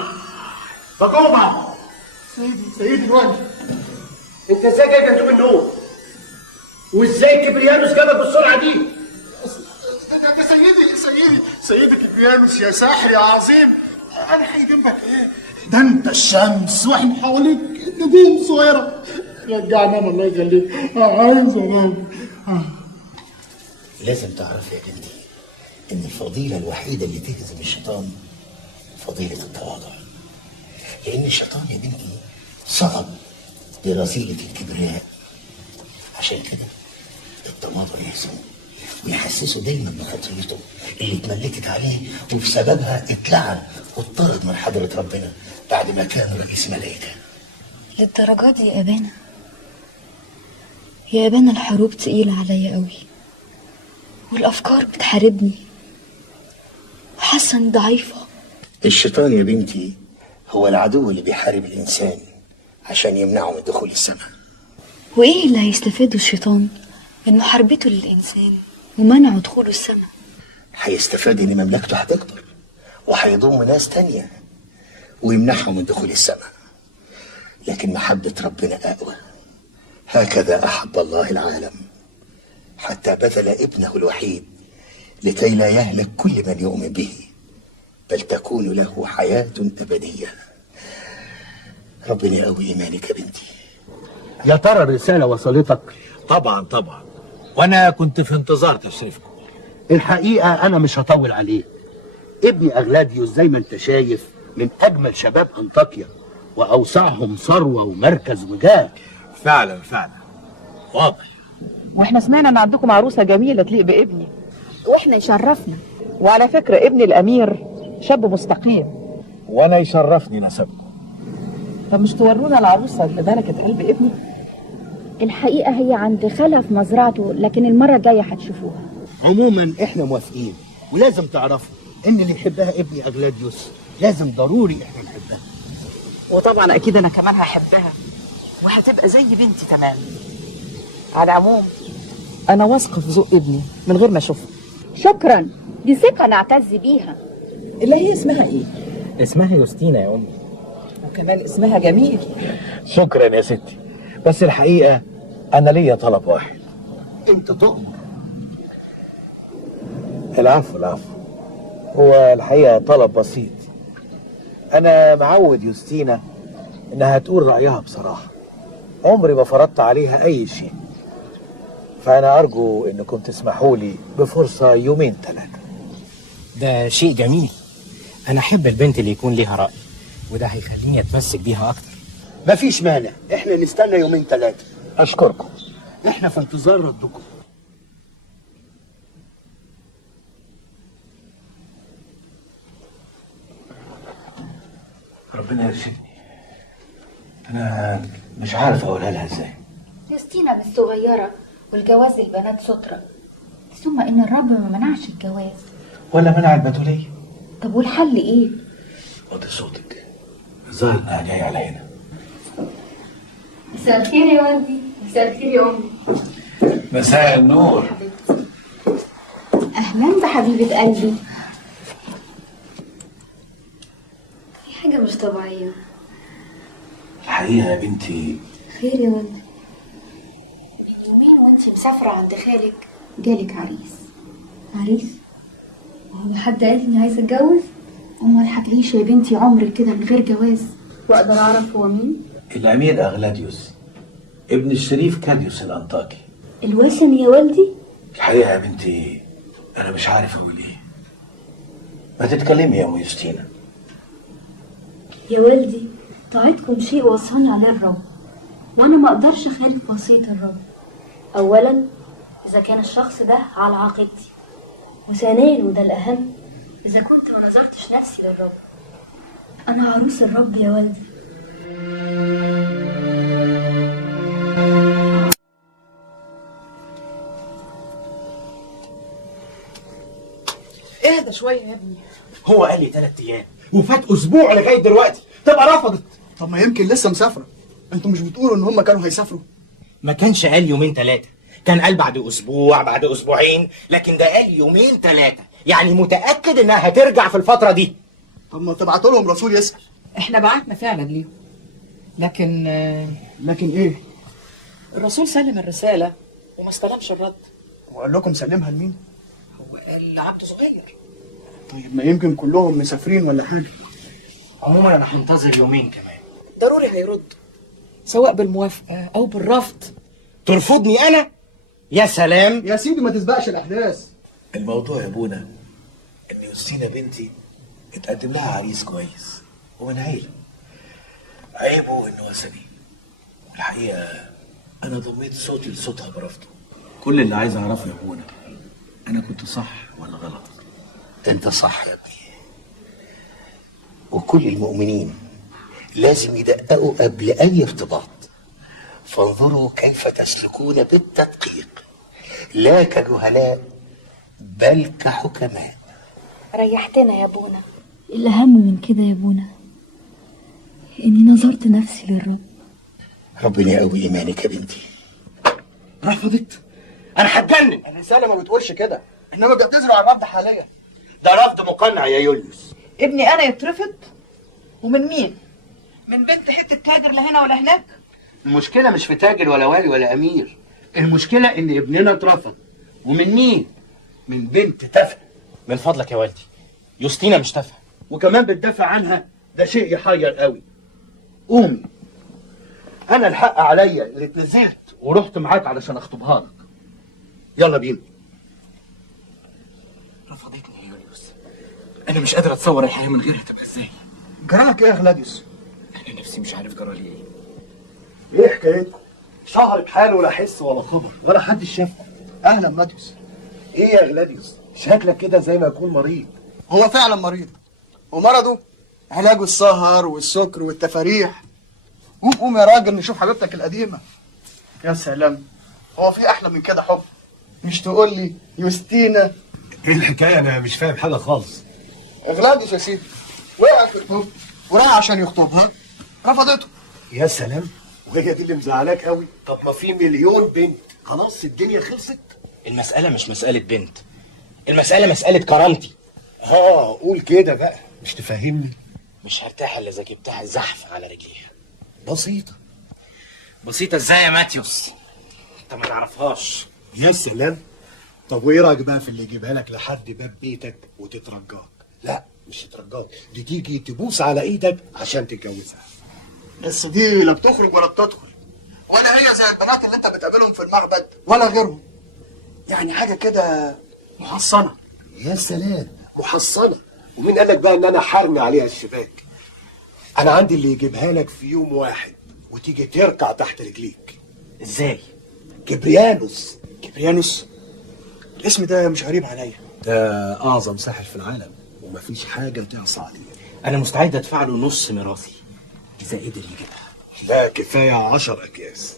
باجوبا. سيدي الوالي أنت إزاي جاي مهدوم النوم؟ وإزاي كبريانوس جابك بالسرعة دي؟ ده سيدي كبريانوس يا ساحر يا عظيم. انا حي جنبك ايه؟ ده انت الشمس واحنا حواليك نجوم صغيره. رجعنا الله يخليك عايز انام. لازم تعرفي يا بنتي ان الفضيله الوحيده اللي تهزم الشيطان فضيله التواضع، لان الشيطان يا بنتي صعب برذيله الكبرياء. عشان كده التواضع يهزمه ويحسسه دايما بخطيته اللي اتملكت عليه وبسببها اتلعن واتطرد من حضرة ربنا بعد ما كان رئيس ملائكة. للدرجة دي يا أبانا؟ يا أبانا الحروب تقيلة عليا قوي والأفكار بتحاربني وحاسة إني ضعيفة. الشيطان يا بنتي هو العدو اللي بيحارب الإنسان عشان يمنعه من دخول السماء. وإيه اللي هيستفاده الشيطان من محاربته للإنسان ومنعه دخوله السماء؟ هيستفاد ان مملكته هتكبر وهيضم ناس تانية ويمنعهم من دخول السماء. لكن محبة ربنا أقوى. هكذا أحب الله العالم حتى بذل ابنه الوحيد لكي لا يهلك كل من يؤمن به بل تكون له حياة أبدية. ربنا يقوي إيمانك يا بنتي. يا ترى الرسالة وصلتك؟ طبعا طبعا، وانا كنت في انتظار تشريفكم. الحقيقة أنا مش هطول عليه. ابني أغلاديوس زي ما أنت شايف من أجمل شباب أنطاكيا وأوسعهم ثروة ومركز وجاه. فعلا واضح. واحنا سمعنا ان عندكم عروسه جميله تليق بابني. واحنا يشرفنا. وعلى فكره ابني الامير شاب مستقيم. وانا يشرفني نسبكم. طب مش تورونا العروسه اللي ملكت قلب ابني؟ الحقيقه هي عند خالها في مزرعته، لكن المره الجايه هتشوفوها. عموما احنا موافقين، ولازم تعرفوا ان اللي يحبها ابني أغلاديوس لازم ضروري احنا نحبها. وطبعا اكيد انا كمان هحبها وهتبقى زي بنتي تمام. على العموم انا واثقه في ذوق ابني من غير ما اشوفه. شكرا، دي ثقه نعتز بيها. اللي هي اسمها ايه؟ اسمها يوستينا يا امي. وكمان اسمها جميل. شكرا يا ستي، بس الحقيقة أنا ليا طلب واحد. أنت تؤمر. العفو. هو الحقيقة طلب بسيط. أنا معود يوستينا إنها تقول رأيها بصراحة، عمري ما فرضت عليها أي شيء، فأنا أرجو إنكم تسمحوا لي بفرصة 2-3 يوم. ده شيء جميل. أنا أحب البنت اللي يكون ليها رأي وده هيخليني اتمسك بيها اكتر. مفيش مانع، احنا نستنى يومين ثلاثة. اشكركم. احنا في انتظار ردكم. ربنا يرشدني. انا مش عارف اقولها لها ازاي. يوستينا مش صغيرة والجواز البنات سترة، ثم إن الرب ما منعش الجواز. ولا منع البتولية. طب والحل إيه؟ وطي صوتك، الظاهر انها جاية على هنا. مساء الخير يا والدي. مساء الخير يا أمي. مساء النور. أهلا بحبيبة قلبي. في حاجة مش طبيعية. الحقيقة يا بنتي. خير يا والدي. من يومين وانتي مسافرة عند خالك جالك عريس. عريس؟ وهو حد قال اني عايزة اتجوز؟ امال هتعيشي يا بنتي عمرك كده من غير جواز؟ واقدر اعرف هو مين؟ الامير اغلاديوس ابن الشريف كاديوس الانطاكي. الوثني يا والدي؟ الحقيقة يا بنتي انا مش عارف اقول ايه. ما تتكلمي يا ام يوستينا. يا والدي طاعتكم شيء وصاني عليه الرب، وانا ما اقدرش اخالف وصية الرب. اولا اذا كان الشخص ده على عقيدتي، وثانيا وده الاهم اذا كنت ما نظرتش نفسي للرب. انا عروس الرب يا والدي. اهدى شويه يا ابني. هو قال لي 3 ايام وفات اسبوع لغايه دلوقتي، تبقى رفضت. طب ما يمكن لسه مسافره. انتوا مش بتقولوا ان هم كانوا هيسافروا؟ ما كانش قال يومين 3، كان قال بعد اسبوع بعد اسبوعين، لكن ده قال يومين 3، يعني متاكد انها هترجع في الفتره دي. طب ما تبعتوا لهم رسول يسأل. احنا بعتنا فعلا ليهم، لكن ايه؟ الرسول سلم الرساله وما استلمش الرد. وقال لكم سلمها لمين؟ هو قال لعبد صغير. طيب ما يمكن كلهم مسافرين ولا حاجه. عموما انا هنتظر يومين كمان. ضروري هيرد، سواء بالموافقه او بالرفض. ترفضني انا؟ يا سلام يا سيدي، ما تسبقش الاحداث. الموضوع يا ابونا ان يوستينا بنتي اتقدم لها عريس كويس ومن عيله. عيبه انه وثني، والحقيقه انا ضميت صوتي لصوتها برفضه. كل اللي عايز اعرفه يا ابونا انا كنت صح ولا غلط. انت صح يا ابني، وكل المؤمنين لازم يدققوا قبل اي ارتباط، فانظروا كيف تسلكون بالتدقيق لا كجهلاء بل كحكماء. ريحتنا يا ابونا. الاهم من كده يا ابونا اني نظرت نفسي للرب. ربنا يقوي ايمانك يا بنتي. رفضت؟ انا هتجنن. الرساله ما بتقولش كده، انما بيعتذروا عن الرفض حاليا. ده رفض مقنع يا يوليوس. ابني انا يترفض؟ ومن مين؟ من بنت حته تاجر لا هنا ولا هناك؟ المشكله مش في تاجر ولا والي ولا امير، المشكله ان ابننا اترفض. ومن مين؟ من بنت تافهه. من فضلك يا والدي، يوستينا مش تافهه وكمان بتدافع عنها، ده شيء يحير قوي. قومي، انا الحق عليا اللي اتنزلت ورحت معاك علشان اخطبها لك. يلا بينا. رفضتني يا يوليوس، انا مش قادر اتصور الحياه من غيرها تبقى ازاي. جراك ايه يا غلاديوس؟ انا نفسي مش عارف جرالي ايه. ايه حكايتكم؟ شهر بحاله ولا حس ولا خبر ولا حد شافكم. اهلا ماتيوس. ايه يا غلاديوس؟ شكلك كده زي ما يكون مريض. هو فعلا مريض، ومرضه علاجه السهر والسكر والتفاريح. قوم يا راجل نشوف حبيبتك القديمه. يا سلام، هو في احلى من كده حب؟ مش تقول لي يوستينا؟ ايه الحكايه؟ انا مش فاهم حاجه خالص. غلاديوس يا سيدي وقع في الحب وراح عشان يخطبها، رفضته. يا سلام، وهي دي اللي مزعلاك قوي؟ طب ما في مليون بنت، خلاص الدنيا خلصت. المساله مش مساله بنت، المساله مساله كرامتي. قول كده بقى، مش تفهمني؟ مش هرتاح الا اذا جبتها زحف على رجليها. بسيطه. بسيطه ازاي يا ماتيوس؟ انت ما تعرفهاش. يا سلام. طب وايه رايك بقى في اللي يجيبها لك لحد باب بيتك وتترجاك؟ لا مش تترجاك، دي تيجي تبوس على ايدك عشان تتجوزها. بس دي لا بتخرج ولا بتدخل، ولا هي زي البنات اللي انت بتقابلهم في المعبد ولا غيرهم. يعني حاجه كده محصنه. يا سلام، محصنه. ومين قال لك بقى ان انا حرمي عليها الشباك؟ انا عندي اللي يجيبها لك في يوم واحد وتيجي تركع تحت رجليك. ازاي؟ كبريانوس. كبريانوس؟ الاسم ده مش غريب عليا. ده اعظم ساحر في العالم ومفيش حاجه تعصى عليه. انا مستعد ادفع له نص ميراثي اذا قدر يجيبها. لا، كفايه 10 اكياس.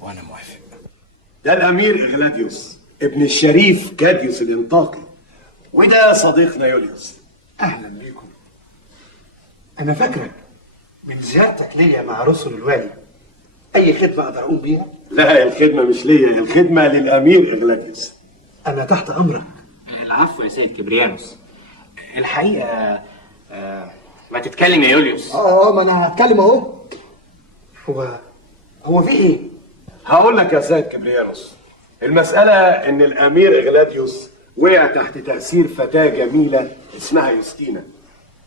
وانا موافق. ده الامير اغلاديوس ابن الشريف كاديوس الانطاقي، وده صديقنا يوليوس. اهلا بيكم. انا فاكرك من زيارتك ليا مع رسل الوالي. اي خدمه اقدر اقوم بيها؟ لا، الخدمه مش ليا، الخدمه للامير اغلاديوس. انا تحت امرك. العفو يا سيد كبريانوس. الحقيقه ما تتكلم يا يوليوس. ما انا هتكلم اهو. هو في ايه؟ هقول لك يا سيد كبريانوس. المساله ان الامير اغلاديوس وقع تحت تاثير فتاه جميله اسمها يوستينا.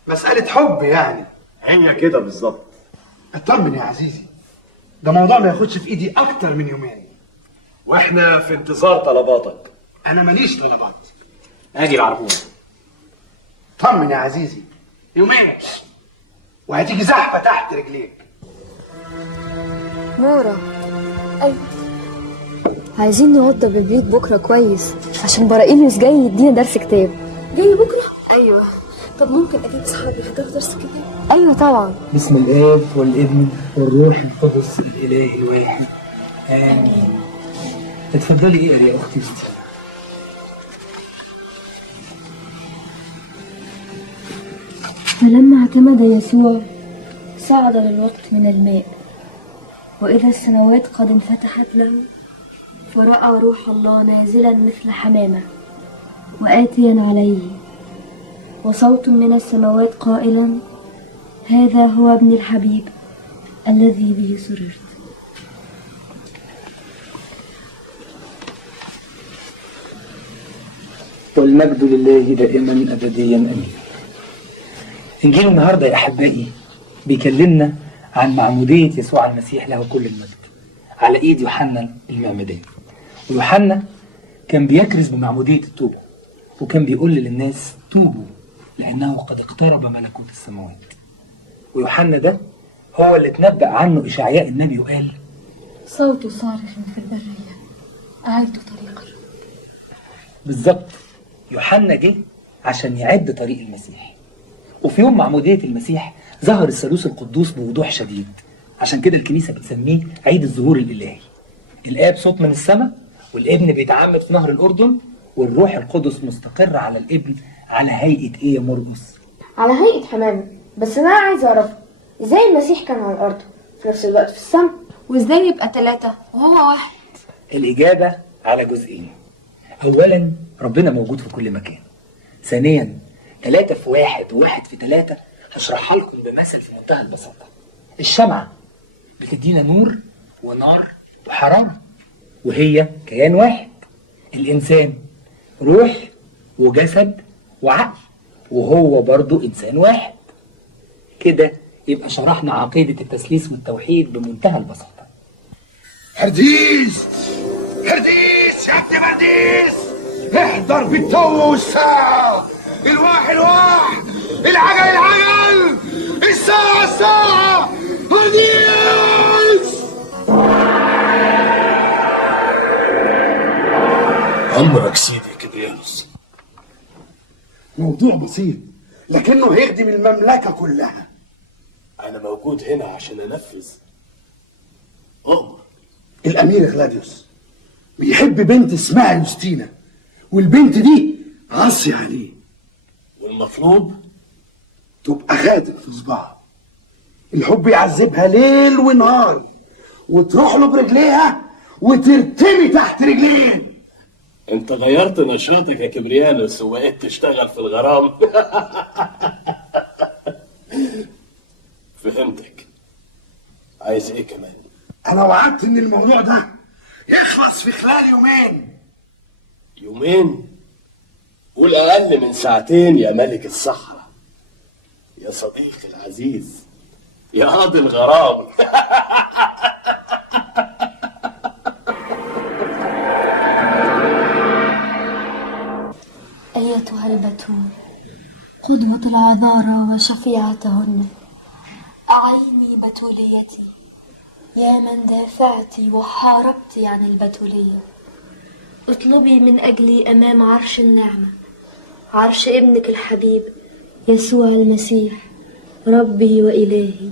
مساله حب يعني؟ هي كده بالظبط. اطمن يا عزيزي، ده موضوع ما ياخدش في ايدي اكتر من يومين، واحنا في انتظار طلباتك. انا ماليش طلبات. اجي العربون. طمن يا عزيزي، يومين وهتيجي زحفه تحت رجليك. مورا، ايوه، عايزين نوضب البيت بكره كويس عشان براقينوس جاي يدينا درس كتاب. جاي بكره؟ ايوه. طب ممكن اجيب اصحابي يحضروا درس كتاب؟ ايوه طبعا. بسم الاب والابن والروح القدس الاله الواحد امين. اتفضلي اقري يا اختي يوستينا. فلما اعتمد يسوع صعد للوقت من الماء، وإذا السماوات قد انفتحت له، فرأى روح الله نازلا مثل حمامة وآتيا عليه، وصوت من السماوات قائلا: هذا هو ابن الحبيب الذي به سررت. والمجد لله دائما ابديا امين. انجيل النهارده يا احبائي بيكلمنا عن معموديه يسوع المسيح له كل المجد على ايد يوحنا المعمدان. ويوحنا كان بيكرز بمعموديه التوبه، وكان بيقول للناس توبوا لانه قد اقترب ملكوت السماوات. ويوحنا ده هو اللي اتنبأ عنه اشعياء النبي وقال: صوت صارخ في البرية أعدوا طريق الرب. بالظبط، يوحنا جه عشان يعد طريق المسيح. وفي يوم معمودية المسيح ظهر الثالوث القدوس بوضوح شديد، عشان كده الكنيسة بتسميه عيد الظهور الإلهي. الآب صوت من السماء، والابن بيتعمد في نهر الأردن، والروح القدس مستقر على الابن على هيئة إيه يا مرقس؟ على هيئة حمامة. بس أنا عايز أعرف إزاي المسيح كان على الأرض في نفس الوقت في السماء؟ وإزاي يبقى 3 وهو 1؟ الإجابة على جزئين. أولا ربنا موجود في كل مكان. ثانيا 3 في 1 و1 في 3 هشرحها لكم بمثل في منتهى البساطة. الشمعة بتدينا نور ونار وحرارة، وهي كيان واحد. الإنسان روح وجسد وعقل، وهو برضو إنسان واحد. كده يبقى شرحنا عقيدة التثليث والتوحيد بمنتهى البساطة. هرديس هرديس يا ابن هرديس، احضر بالتو والساعة، الواحد العجل الساعة هرديس. أمرك سيدي كبريانوس. موضوع بسيط لكنه هيخدم المملكة كلها. أنا موجود هنا عشان أنفذ. أؤمر. الأمير غلاديوس بيحب بنت اسمها يوستينا، والبنت دي عاصية عليه، والمطلوب تبقى خاتم في صباعها. الحب يعذبها ليل ونهار، وتروح له برجليها وترتمي تحت رجليه. أنت غيرت نشاطك يا كبريانوس وبقيت تشتغل في الغرام. فهمتك. عايز إيه كمان؟ أنا وعدت إن الموضوع ده يخلص في خلال يومين. يومين؟ قول أقل من 2 ساعة يا ملك الصحراء، يا صديقي العزيز، يا قاضي الغرام. أيتها البتول قدوة العذارى وشفيعتهن، عيني بتوليتي، يا من دافعت وحاربت عن البتولية، اطلبي من أجلي أمام عرش النعمة، عرش ابنك الحبيب يسوع المسيح ربي وإلهي.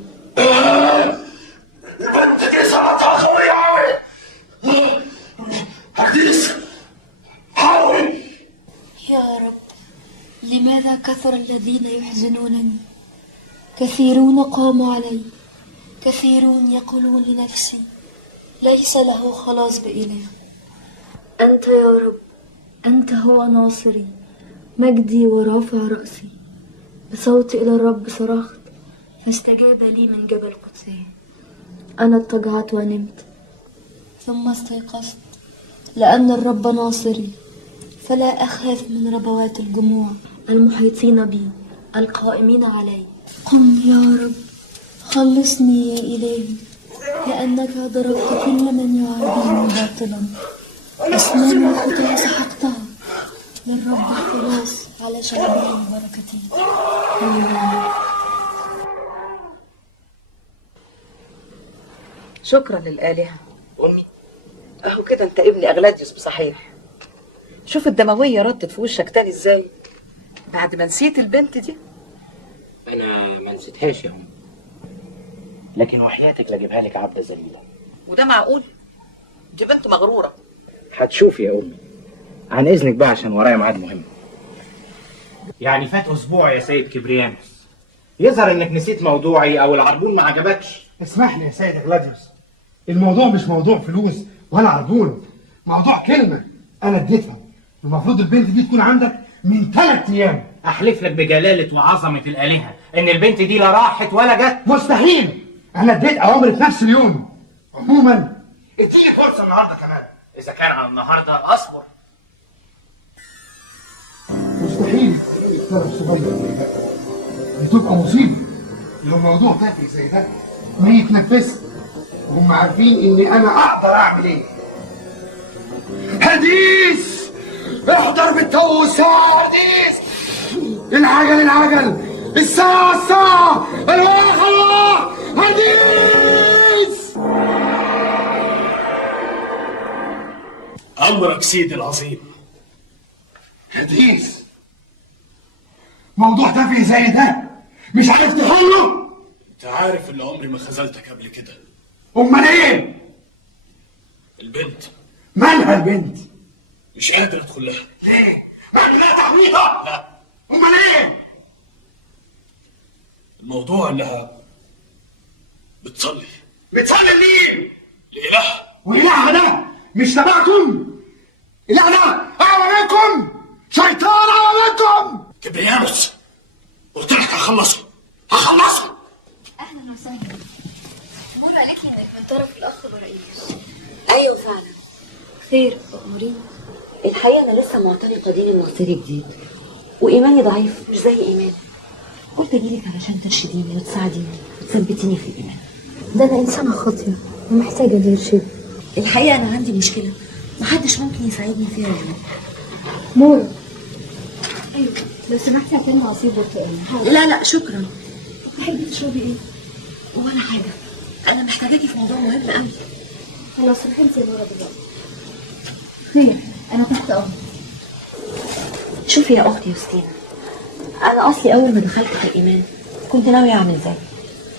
البنت دي صلاتها قوية أوي. حديث حاول. يا رب، لماذا كثر الذين يحزنونني؟ كثيرون قاموا علي، كثيرون يقولون لنفسي ليس له خلاص بإله. أنت يا رب، أنت هو ناصري، مجدي ورافع رأسي. بصوتي إلى الرب صرخت فاستجاب لي من جبل قدسه. أنا اضطجعت ونمت ثم استيقظت، لأن الرب ناصري، فلا أخاف من ربوات الجموع المحيطين بي القائمين علي. قم يا رب، خلصني يا إلهي، لأنك ضربت كل من يعاديني باطلا. أسنان الخطاة سحقتها، للرب الخلاص على شعبه بركتي. شكرا للآلهة. اهو كده انت ابني اغلاديوس بصحيح. شوف الدموية ردت في وشك تاني ازاي بعد ما نسيت البنت دي. انا ما نسيتهاش يا ام، لكن وحياتك لاجيبها لك عبده ذليله. وده معقول؟ دي بنت مغرورة. هتشوفي يا امي. عن اذنك بقى عشان ورايا ميعاد مهم. يعني فات اسبوع يا سيد كبريانوس، يظهر انك نسيت موضوعي او العربون ما عجبكش. اسمح لي يا سيد غلاديوس، الموضوع مش موضوع فلوس ولا عربون، موضوع كلمة أنا اديتها. المفروض البنت دي تكون عندك من 3 أيام. احلف لك بجلالة وعظمة الآلهة ان البنت دي لا راحت ولا جت. مستحيل، أنا اديت أوامر في نفس اليوم. عموما اديني فرصة النهاردة كمان. اذا كان على النهارده اصبر. مستحيل طرف صغير زي ده هتبقى مصيبة. لو موضوع تافه زي ده ما يتنفسش وهم عارفين إني أنا أقدر أعمل إيه. حديث احضر بالتو والساعة. حديث العجل الساعة الله. حديث أمرك سيدي العظيم. حديث موضوع تافه زي ده مش عارف تحله؟ أنت عارف إن عمري ما خذلتك قبل كده. أمال إيه؟ البنت. مالها البنت؟ مش قادر أدخل لها. ليه؟ لا تحميطة. لا. أمال إيه؟ الموضوع إنها بتصلي. بتصلي لمين؟ لإله. وإلهها ده مش تبعكم؟ إله ده أعلى منكم؟ شيطان أعلى منكم؟ كبريانوس، قلت لك هخلصه. اهلا وسهلا. مورا قالت لي انك من طرف الاخ برائيل. ايوه فعلا. خير أمرين. الحقيقه انا لسه معتنقه دين المعتري جديد وايماني ضعيف مش زي ايمانك. قلت اجيلك علشان ترشديني وتساعديني وتثبتيني في الايمان. ده أنا إنسانة خاطئة ومحتاجة لإرشاد. الحقيقه انا عندي مشكله محدش ممكن يساعدني فيها غيرك. مورا. أيوة لو سمحتي هتعمل عصير برتقال. لا شكرا. تحبي تشربي إيه؟ ولا حاجه، انا محتاجاكي في موضوع مهم قوي. خلاص روحي انتي يا مورا دلوقتي. خير، أنا تحت أمرك. شوفي يا اختي يوستينا، انا اصلي اول ما دخلت في الايمان كنت ناويه اعمل زيك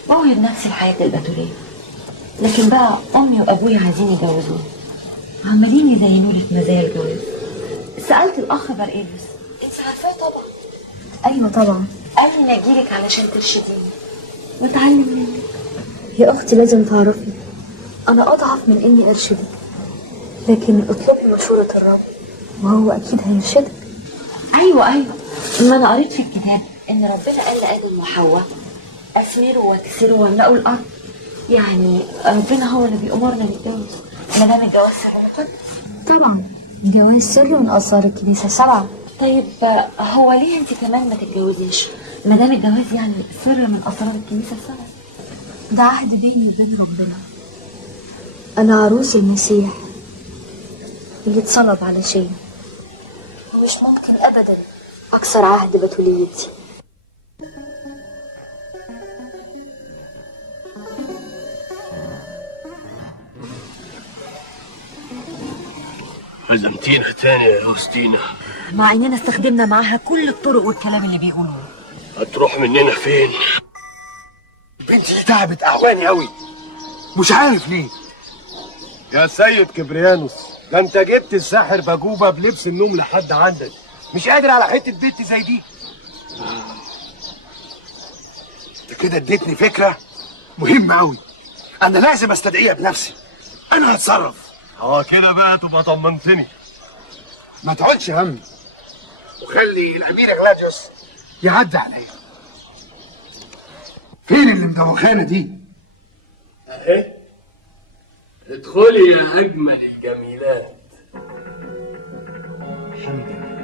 موهب نفسي الحياه البتوليه، لكن بقى امي وابويا عايزين يجوزوني عمالين يزينوا لي في مزايا الجواز. سالت الاخ برقيلوس، انت عارفاه طبعا. أيوة طبعا. قال لي اجيلك علشان ترشديني واتعلم منك. يا أختي لازم تعرفي أنا أضعف من إني أرشدك، لكن اطلبي مشورة الرب وهو أكيد هيرشدك. ايوه ما انا قريت في الكتاب ان ربنا قال لادم وحواء اثمروا واكسروا واملأوا الارض. يعني ربنا هو اللي بيأمرنا نتجوز ما دام الجواز سر مقدس. طبعا الجواز سر من أسرار الكنيسة 7. طيب هو ليه انت كمان ما تتجوزيش ما دام الجواز يعني سر من اسرار الكنيسه 7؟ ده عهد بيني وبين ربنا. أنا عروس المسيح اللي اتصلب على شيء، ومش ممكن أبدا أكسر عهد بتوليتي. هزمتينا تاني يا يوستينا. مع اننا استخدمنا معاها كل الطرق والكلام اللي بيقولوه. هتروح مننا فين؟ بنتي تعبت اعواني قوي، مش عارف ليه. يا سيد كبريانوس، ده انت جبت الساحر بجوبه بلبس النوم لحد عندك، مش قادر على حته بنت زي دي. انت كده اديتني فكره مهمه قوي، انا لازم استدعيها بنفسي. انا هتصرف. كده بقى تبقى طمنتني. ما تقولش هم، وخلي الامير غلاديوس يعدي عليا. فين اللي مدوخانه دي؟ اهي. ادخلي يا اجمل الجميلات. الحمد لله.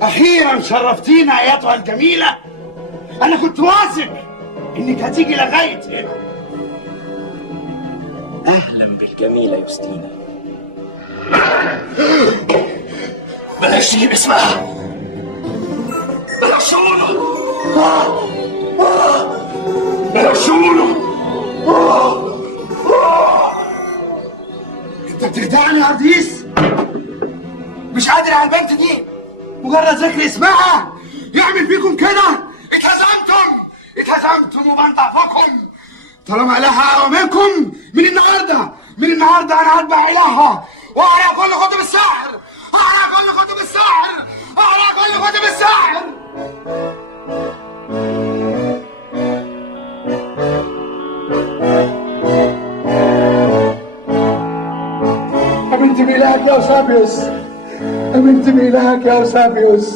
اخيرا شرفتينا ايتها الجميله. انا كنت واثق انك هتيجي لغايه هنا. اهلا بالجميله يوستينا. بلاش تجيب اسمها، بلاش تقوله، بلاش تقوله. انت بتخدعني يا رديس؟ مش قادر على البنت دي، مجرد ذكر اسمها يعمل فيكم كده. اتهزمتم وبنضعفكم. طالما إلهها أقوى منكم، من النهارده أنا هتبع إلهها وأقرأ كل كتب السحر. آمنت بإلهك يا أوسابيوس، آمنت بإلهك يا أوسابيوس،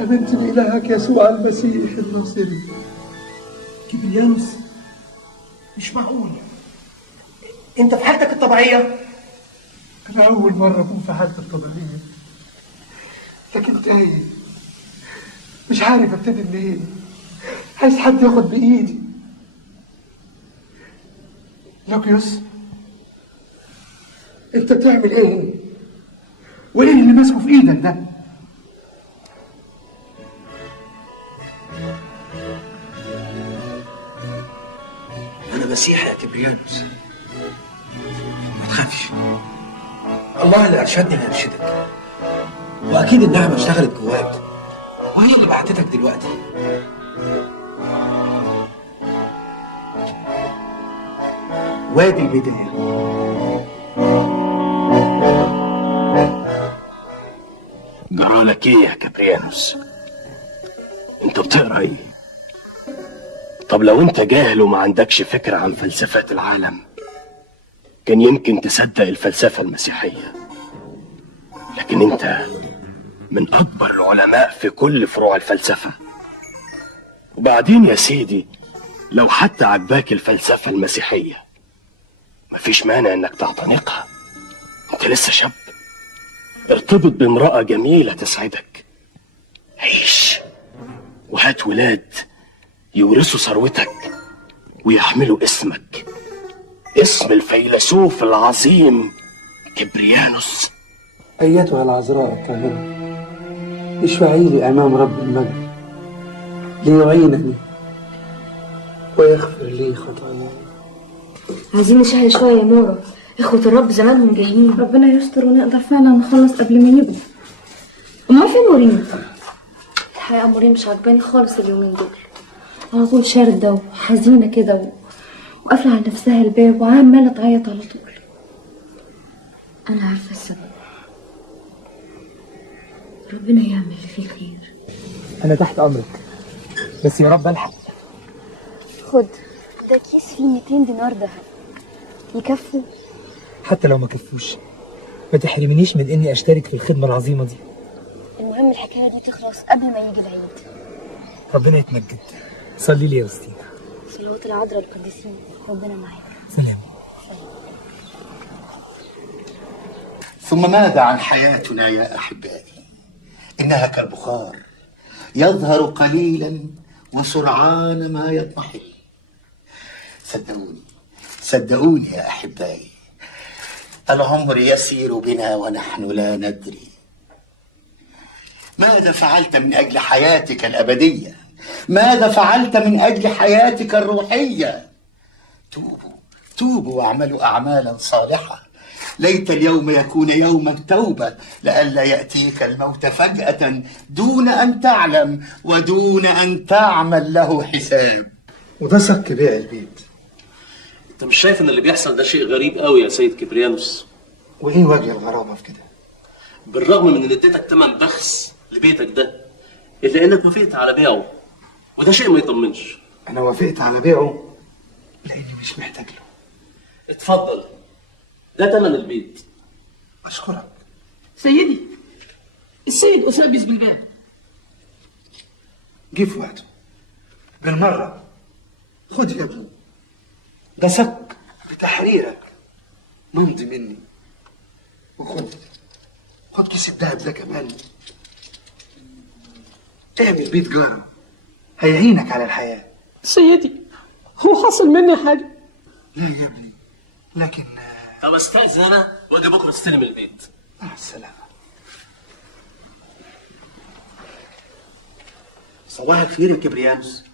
آمنت بإلهك يسوع المسيح الناصري. كبريانوس، مش معقول، انت في حالتك الطبيعية؟ أنا أول مرة أكون في حالتي الطبيعية، لكن تايه، مش عارف أبتدي منين، عايز حد ياخد بإيدي. لوكيوس، أنت بتعمل إيه؟ وإيه اللي ماسكه في إيدك ده؟ أنا مسيحي يا كبريانوس، ما تخافش، الله اللي أرشدني اللي هيرشدك، وأكيد النعمة اشتغلت جواك وهي اللي بعتتك دلوقتي. وادي البداية. جرالك ايه يا كبريانوس؟ انت بتقرا ايه؟ طب لو انت جاهل وما عندكش فكرة عن فلسفات العالم كان يمكن تصدق الفلسفة المسيحية، لكن انت من اكبر العلماء في كل فروع الفلسفة. وبعدين يا سيدي لو حتى عجباك الفلسفة المسيحية مفيش مانع انك تعتنقها، انت لسه شاب. ارتبط بامرأة جميلة تسعدك، عيش وهات ولاد يورثوا ثروتك ويحملوا اسمك، اسم الفيلسوف العظيم كبريانوس. أيتها العذراء الطاهرة، اشفعي لي أمام رب المجد ليعينني ويغفر لي خطاياي. عايزين نشهي شوية يا نورة، إخوة الرب زمانهم جايين. ربنا يستر ونقدر فعلا نخلص قبل ما يبدأ. أمال فين مريم؟ الحقيقة مريم مش عجباني خالص اليومين دول، على طول شاردة وحزينة كده وقافلة على نفسها الباب وعمالة تعيط على طول. أنا عارفة السبب، ربنا يعمل فيه خير. أنا تحت أمرك، بس يا رب ألحق. خد ده كيس فيه 200 دينار دهب، يكفوا؟ حتى لو ما كفوش ما تحرمنيش من إني أشترك في الخدمة العظيمة دي. المهم الحكاية دي تخلص قبل ما يجي العيد. ربنا يتمجد. صلي لي يا وستينا. صلوات العذراء القديسين، ربنا معاك. سلام. ثم ماذا عن حياتنا يا أحبائي؟ إنها كالبخار يظهر قليلا وسرعان ما يضمحل. صدقوني يا أحبائي، العمر يسير بنا ونحن لا ندري. ماذا فعلت من أجل حياتك الأبدية ماذا فعلت من أجل حياتك الروحية؟ توبوا واعملوا أعمالا صالحة. ليت اليوم يكون يوم التوبة لئلا يأتيك الموت فجأة دون أن تعلم ودون أن تعمل له حساب. وده سك بيع البيت. انت مش شايف ان اللي بيحصل ده شيء غريب قوي يا سيد كبريانوس؟ وايه وجه الغرابة في كده؟ بالرغم من ان اديتك تمن بخس لبيتك ده الا انك وافقت على بيعه، وده شيء ما يطمنش. انا وافقت على بيعه لاني مش محتاج له. اتفضل، ده تمن البيت. اشكرك. سيدي، السيد أسابيس بالباب. جه في وقته بالمرة. خد يا ابني، ده سك بتحريرك، ممضي مني. خد كيس الدهب ده كمان، اعمل بيت جارة هيعينك على الحياة. سيدي، هو حصل مني حاجة؟ لا يا ابني، لكن طب استأذن انا واجي بكره استلم البيت. مع السلامة. صباح الخير يا كبريانوس.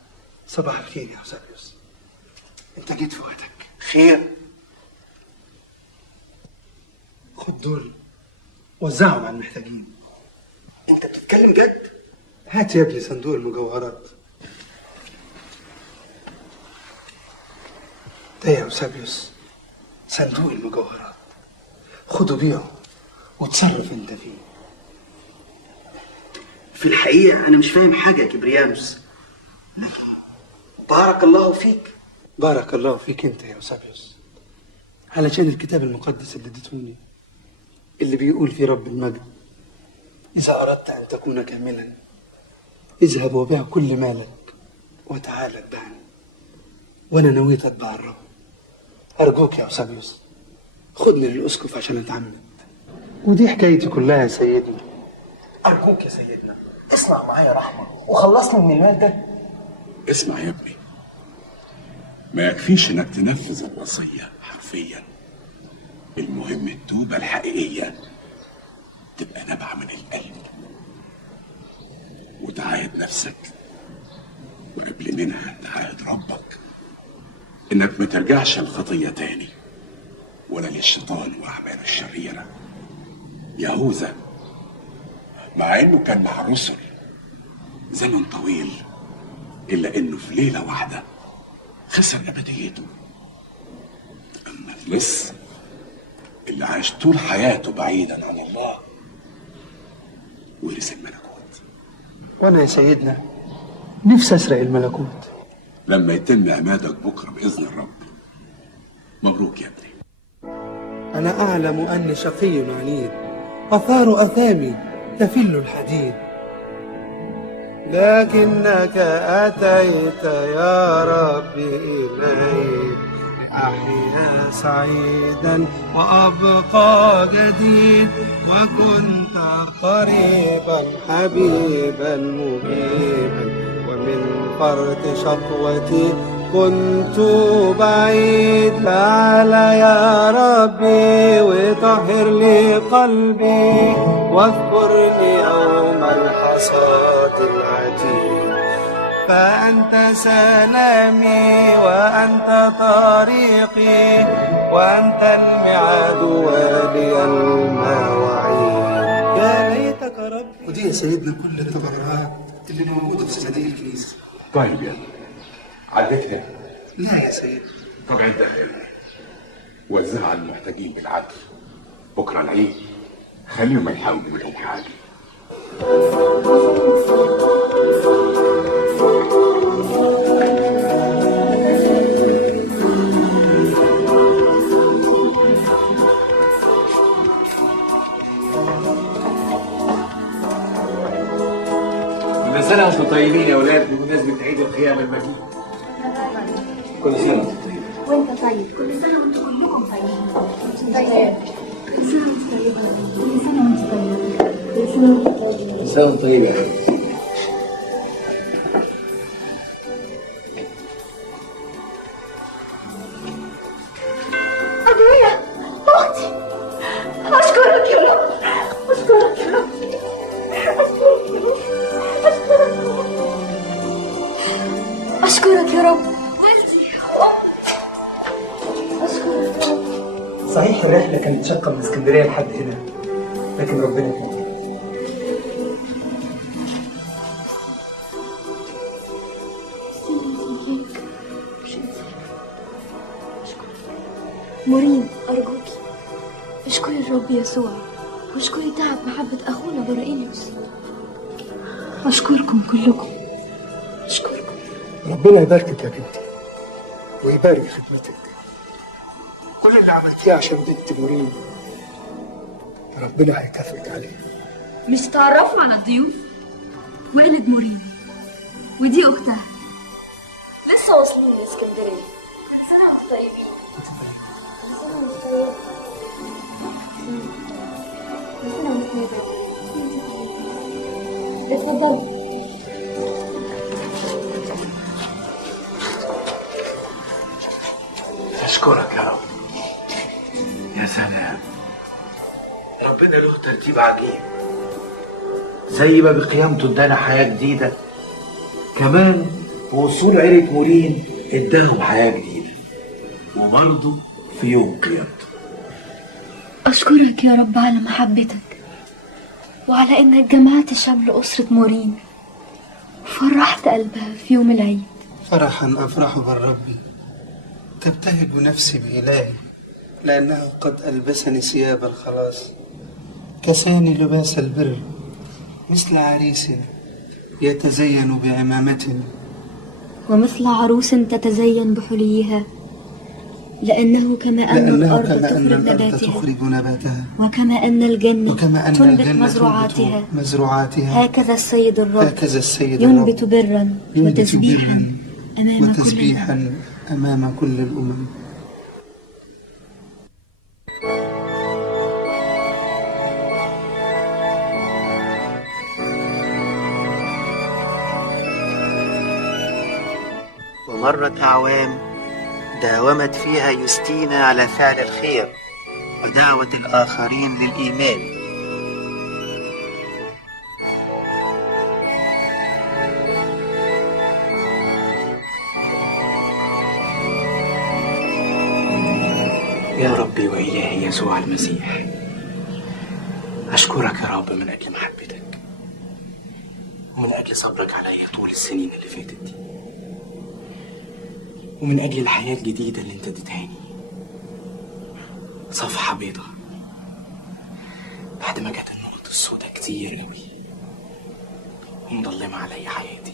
صباح الخير يا أوسابيوس، انت جيت في وقتك. خير؟ خد دول وزعهم على المحتاجين. انت بتتكلم جد؟ هات يا ابني صندوق المجوهرات ده يا أوسابيوس، صندوق المجوهرات. خده بيعه وتصرف انت فيه. في الحقيقة أنا مش فاهم حاجة يا كبريانوس، لكن بارك الله فيك. بارك الله فيك انت يا أوسابيوس، علشان الكتاب المقدس اللي اديتهوني اللي بيقول في رب المجد: إذا أردت أن تكون كاملا اذهب وبيع كل مالك وتعال اتبعني. وأنا نويت أتبع الرب. أرجوك يا أوسابيوس خدني للأسقف عشان أتعمد. ودي حكايتي كلها يا سيدنا. أرجوك يا سيدنا اصنع معايا رحمة وخلصني من المال ده. اسمع يا ابني، ما يكفيش انك تنفذ الوصية حرفيا، المهم التوبة الحقيقية تبقى نابعة من القلب، وتعاهد نفسك وقبل منها تعاهد ربك انك ما ترجعش الخطية تاني ولا للشيطان واعماله الشريرة. يهوذا مع انه كان مع الرسل زمن طويل الا انه في ليلة واحدة خسر ابديته. اما اللص اللي عاش طول حياته بعيدا عن الله ورث الملكوت. وأنا يا سيدنا نفسي أسرق الملكوت. لما يتم عمادك بكرة بإذن الرب. مبروك يا ابني. أنا أعلم أني شقي عنيد، آثار أثامي تفل الحديد، لكنك أتيت يا ربي إلي لأحيا سعيدا وأبقى جديد، وكنت قريبا حبيبا مجيبا، ومن فرط شقوتي كنت بعيد. تعال يا ربي وطهر لي قلبي، واذكرني يوم الحصاد العتيد. فأنت سلامي وأنت طريقي، وأنت الميعاد ولي المواعيد. يا ليتك ربي. ودي يا سيدنا كل التبرعات اللي موجودة في صناديق الكنيسة. طيب يا ابني، عدتها؟ لا يا سيدي. طب عدها يا ابني، وزعها على المحتاجين بالعدل. بكرة العيد خليهم يحاولوا منهم حاجة. كل سنة وانتم طيبين يا ولاد بمناسبة عيد القيامة المجيد. كل سنة وانتم طيبين. وانت طيب، كل سنة وانتم كلكم طيبين. طيب، كل سنة وانتم طيبين. كل سنة وانتم طيبين. كل سنة وانتم طيبين. كل سنة وانتم طيبين يا ولاد. أبويا، أختي، أشكرك يا رب، أشكرك يا رب، أشكرك يا رب، أشكرك يا رب. صحيح الرحلة كانت شاقة من اسكندرية لحد هنا، لكن ربنا كريم. مورين أرجوكي اشكري الرب يسوع واشكري تعب محبة أخونا برائيليوس. أشكركم كلكم، أشكركم. ربنا يباركك يا بنتي ويبارك خدمتك. كل اللي عملتيه عشان بنت مورين ربنا هيكافئك عليه. مش تعرفوا على الضيوف؟ والد مورين ودي أختها لسه واصلين لإسكندرية. كل سنة وانتم طيبين. كل سنة وانتم طيبين. كل سنة وانتم طيبين. اتفضلوا. أشكرك يا رب. يا سلام، ربنا له ترتيب عجيب. زي ما بقيامته ادانا حياة جديدة، كمان بوصول عيلة مورين اداهم حياة جديدة، وبرضه في يوم قيامته. أشكرك يا رب على محبتك وعلى إنك جمعت شمل أسرة مورين وفرحت قلبها في يوم العيد. فرحا أفرح بالرب، تبتهج نفسي بإلهي، لأنه قد ألبسني ثياب الخلاص، كساني لباس البر، مثل عريس يتزين بعمامة، ومثل عروس تتزين بحليها، لأنه كما أن الأرض تخرج نباتها وكما أن الجنة تنبت مزروعاتها هكذا السيد الرب ينبت برا وتسبيحا أمام كل الأمم. ومرت أعوام داومت فيها يوستينا على فعل الخير ودعوة الآخرين للإيمان. يا ربي وإلهي يسوع المسيح، أشكرك يا رب من أجل محبتك ومن أجل صبرك عليا طول السنين اللي فاتت دي، ومن أجل الحياة الجديدة اللي أنت اديتهاني، صفحة بيضة بعد ما جت النقط السوداء كتير قوي ومضلمة عليا حياتي.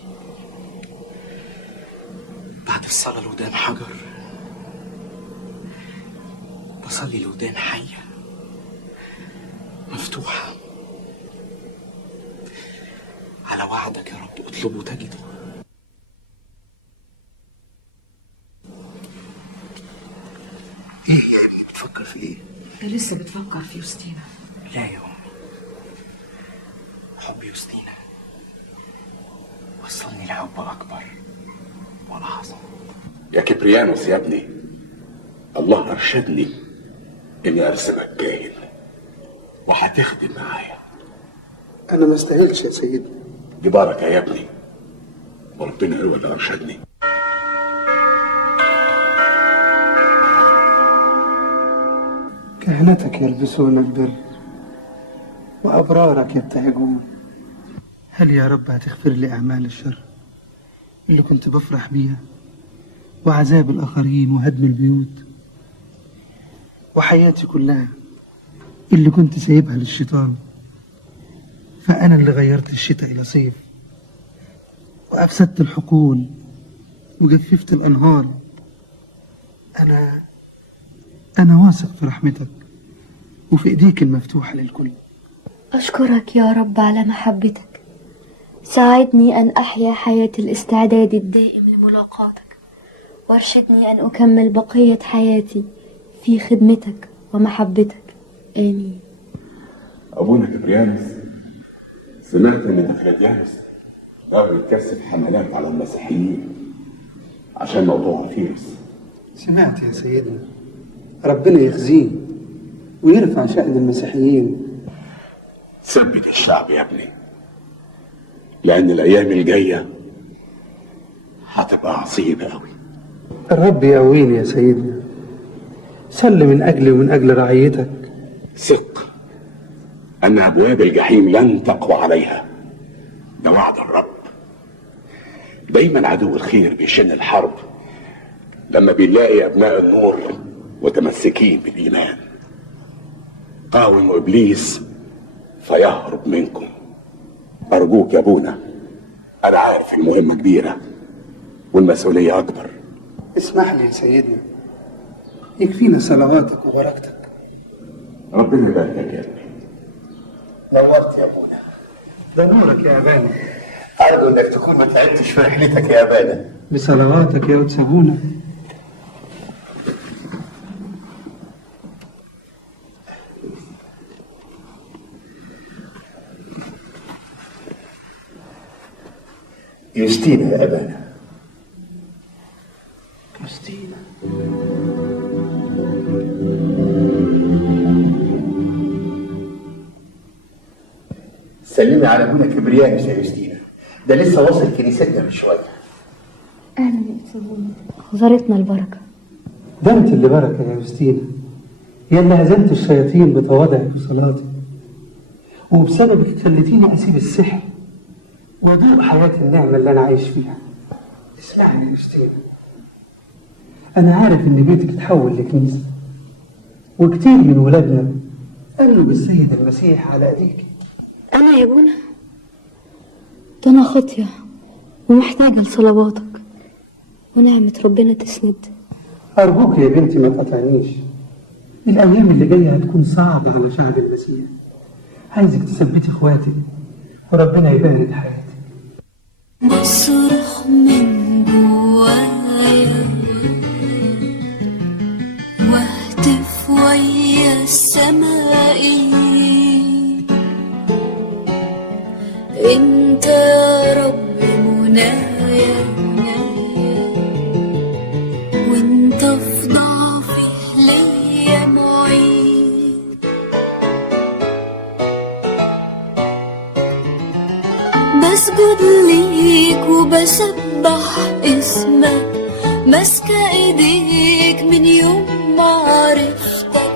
بعد الصلاة لقدام حجر بصلي لقدام حية مفتوحة على وعدك يا رب، اطلبوا تجدوا. إيه يا ابني بتفكر في إيه؟ لسه بتفكر في يوستينا؟ لا يا أمي، حب يوستينا وصلني لحب أكبر وأعظم. يا كبريانوس يا ابني، الله أرشدني إني أرسمك كاهن وهتخدم معايا. أنا ما استاهلش يا سيدنا. دي بركة يا ابني، وربنا هو اللي أرشدني. كهنتك يلبسون البر وأبرارك يبتهجون. هل يا رب هتغفر لي أعمال الشر اللي كنت بفرح بيها، وعذاب الآخرين وهدم البيوت، وحياتي كلها اللي كنت سايبها للشيطان؟ فأنا اللي غيرت الشتاء إلى صيف، وأفسدت الحقول وجففت الأنهار. أنا واثق في رحمتك وفي إيديك المفتوحة للكل. أشكرك يا رب على محبتك، ساعدني أن أحيا حياة الاستعداد الدائم لملاقاتك، وارشدني أن أكمل بقية حياتي في خدمتك ومحبتك. آمين. أبونا كبريانوس، سمعت إن دقلديانوس ناوي يتكثف حملات على المسيحيين عشان موضوع فيروس. سمعت يا سيدنا، ربنا يخزيه ويرفع شأن المسيحيين. ثبت الشعب يا ابني، لأن الأيام الجاية هتبقى عصيبة أوي. الرب يقويني يا سيدنا، صل من أجلي ومن أجل رعيتك. ثق أن أبواب الجحيم لن تقوى عليها، ده وعد الرب. دايما عدو الخير بيشن الحرب لما بيلاقي أبناء النور متمسكين بالإيمان. قاوموا إبليس فيهرب منكم. أرجوك يا أبونا، أنا عارف المهمة كبيرة والمسؤولية أكبر. اسمح لي يا سيدنا، يكفينا صلواتك وبركتك. ربنا يباركك يا ابني. نورت يا ابونا. ده نورك يا أبانا. أرجو إنك تكون ما تعبتش في رحلتك يا أبانا. بصلواتك يا قدس أبونا. يوستينا يا أبانا. يوستينا. سلمي على ابونا كبريانوس يا يوستينا، ده لسه واصل كنيستنا من شويه. أهلا يا أبونا، زارتنا البركة. ده انت اللي بركة يا يوستينا، يا اللي هزمت الشياطين بتواضعك وصلاتك، وبسببك خليتيني أسيب السحر وأدوق حياة النعمة اللي أنا عايش فيها. اسمعني يا يوستينا، أنا عارف إن بيتك اتحول لكنيسة، وكتير من ولادنا قالوا بالسيد المسيح على أيديك. أنا يا أبونا؟ ده أنا خاطية ومحتاجة لصلواتك ونعمة ربنا تسند. أرجوك يا بنتي ما تقطعنيش، الأيام اللي جاية هتكون صعبة على شعب المسيح. عايزك تثبتي إخواتك وربنا يبارك حياتك. بصرخ من جوايا واهتف ويا السماء، انت يا رب منايا، وانت في ضعفي ليا معين. بسجد ليك وبسبح اسمك، ماسكة ايديك من يوم ما عرفتك.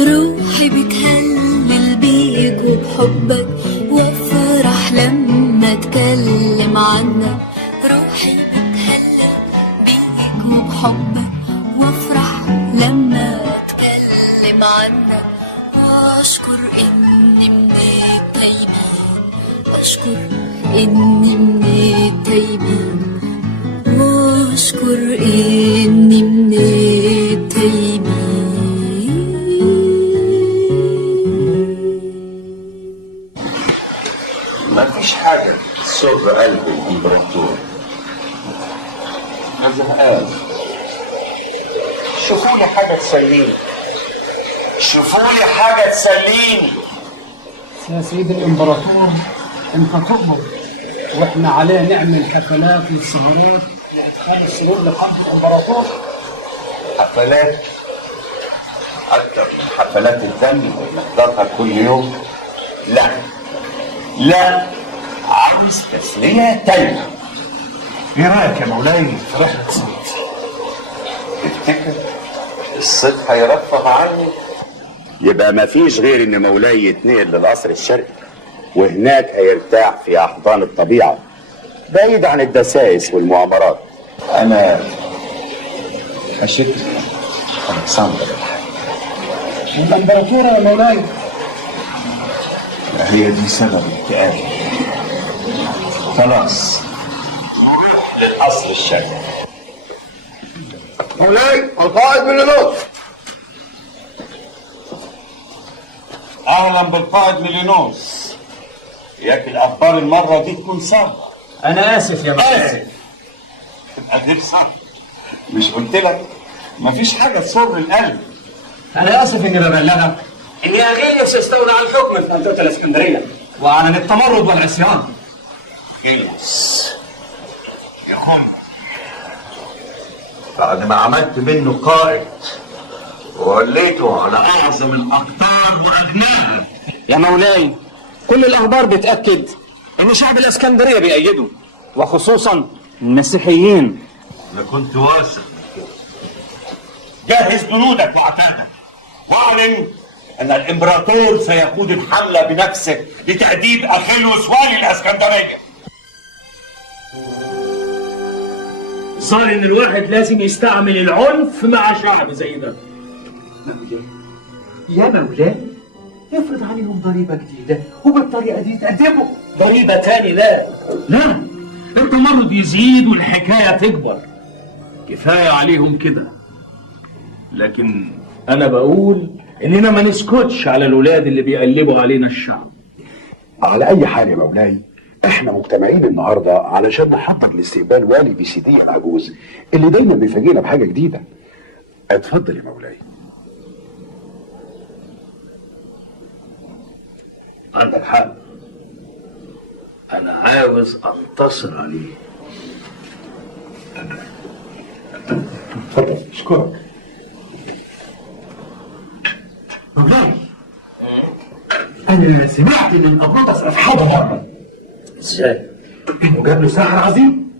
روحي بتهلل بيك وبحبك، وافرح لما اتكلم عنك. روحي بتهلل بيك وبحبك، وافرح لما اتكلم عنك. واشكر اني من التايبين، اشكر اني من التايبين، واشكر اني من التايبين. مفيش حاجة تسر قلب الإمبراطور. أنا زهقان. شوفوا لي حاجة تسليني. شوفوا لي حاجة تسليني. يا سيد الإمبراطور، أنت تؤمر وإحنا عليه نعمل حفلات للسهرات لإدخال السرور لقلب الإمبراطور. حفلات أكتر من حفلات الدم اللي نحضرها كل يوم. لا لا، عاوز تسلية تانية. ايه رأيك يا مولاي في رحلة صيد؟ تفتكر الصيد هيرفه عني؟ يبقى مفيش غير ان مولاي يتنقل للقصر الشرقي، وهناك هيرتاح في احضان الطبيعه بعيد عن الدسائس والمؤامرات. انا هشك الكسندر الإمبراطورة يا مولاي. هي دي سبب اكتئابي. خلاص نروح للقصر الشرقي. مولاي القائد من النص. أهلا بالقائد ميلينوس. ياك الأخبار المرة دي تكون صعبة. أنا آسف يا مولاي. أديك صح، مش قلت لك مفيش حاجة تسر القلب. أنا آسف إني ببلغك إن أغيليوس يستولى على الحكم في منطقة الإسكندرية وأعلن التمرد والعصيان. أغيليوس يا خم، بعد ما عملت منه قائد ووليته على أعظم الأقطار وأغناها. يا مولاي، كل الأخبار بتأكد ان شعب الاسكندريه بيأيده، وخصوصا المسيحيين. انا كنت واثق. جهز جنودك واعتادك، واعلن ان الامبراطور سيقود الحمله بنفسه لتأديب اخيلوس والي الاسكندريه. صار ان الواحد لازم يستعمل العنف مع شعب زي ده. يا مولاي افرض عليهم ضريبة جديدة وبالطريقة دي تقدموا ضريبة تاني لا، التمرد يزيد والحكاية تكبر. كفاية عليهم كده. لكن أنا بقول إننا ما نسكتش على الولاد اللي بيقلبوا علينا الشعب. على أي حال يا مولاي، احنا مجتمعين النهارده علشان نحضر لاستقبال والي بسيدية العجوز اللي دايما بيفاجئنا بحاجة جديدة. اتفضل يا مولاي. عندك حق، أنا عاوز أنتصر عليه. اتفضل. اشكرك مولاي. انا سمعت ان الابروتس افحمه بره. ازاي؟ وجاب له ساحر عظيم.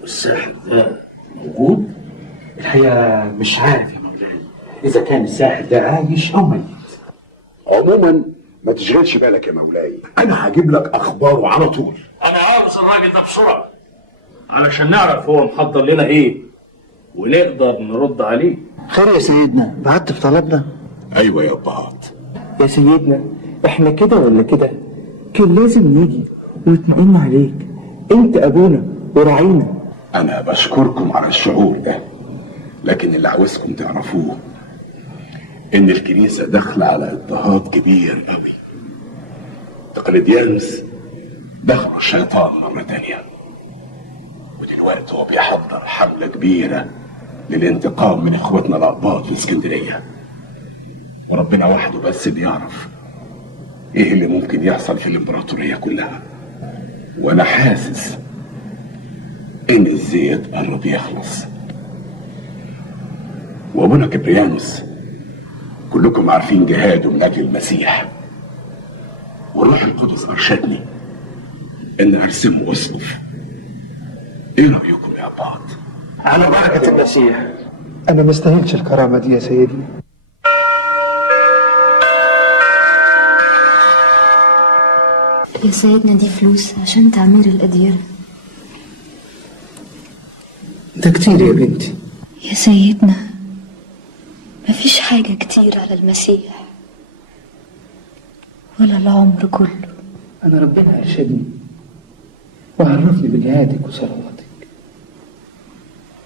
والساحر ده موجود؟ الحقيقه مش عارف يا مولاي اذا كان الساحر ده عايش او ميت. عموما ما تشغلش بالك يا مولاي، انا هجيب لك اخباره على طول. أنا عاوز الراجل ده بسرعة علشان نعرف هو محضر لنا إيه ونقدر نرد عليه. خير يا سيدنا، بعت في طلبنا؟ ايوه يا ابهات. يا سيدنا احنا كده ولا كده كان لازم نيجي ونطمئن عليك، انت ابونا وراعينا. انا بشكركم على الشعور ده، لكن اللي عاوزكم تعرفوه ان الكنيسة داخلة على اضطهاد كبير قوي. تقليديانوس دخلوا الشيطان مرة تانية، ودلوقتي هو بيحضر حملة كبيرة للانتقام من اخواتنا الأقباط في اسكندرية. وربنا وحده بس بيعرف ايه اللي ممكن يحصل في الامبراطورية كلها. وانا حاسس ان الزيت قرب يخلص. وابونا كبريانوس كلكم عارفين جهاده من اجل المسيح، والروح القدس ارشدني ان ارسمه اسقف. ايه رايكم يا اباط؟ على بركة المسيح. انا ما استاهلش الكرامة دي يا سيدنا. يا سيدنا دي فلوس عشان تعمير الأديرة. ده كتير يا بنتي. يا سيدنا مفيش حاجة كتير على المسيح ولا العمر كله. أنا ربنا أرشدني وعرفني بجهادك وصلواتك،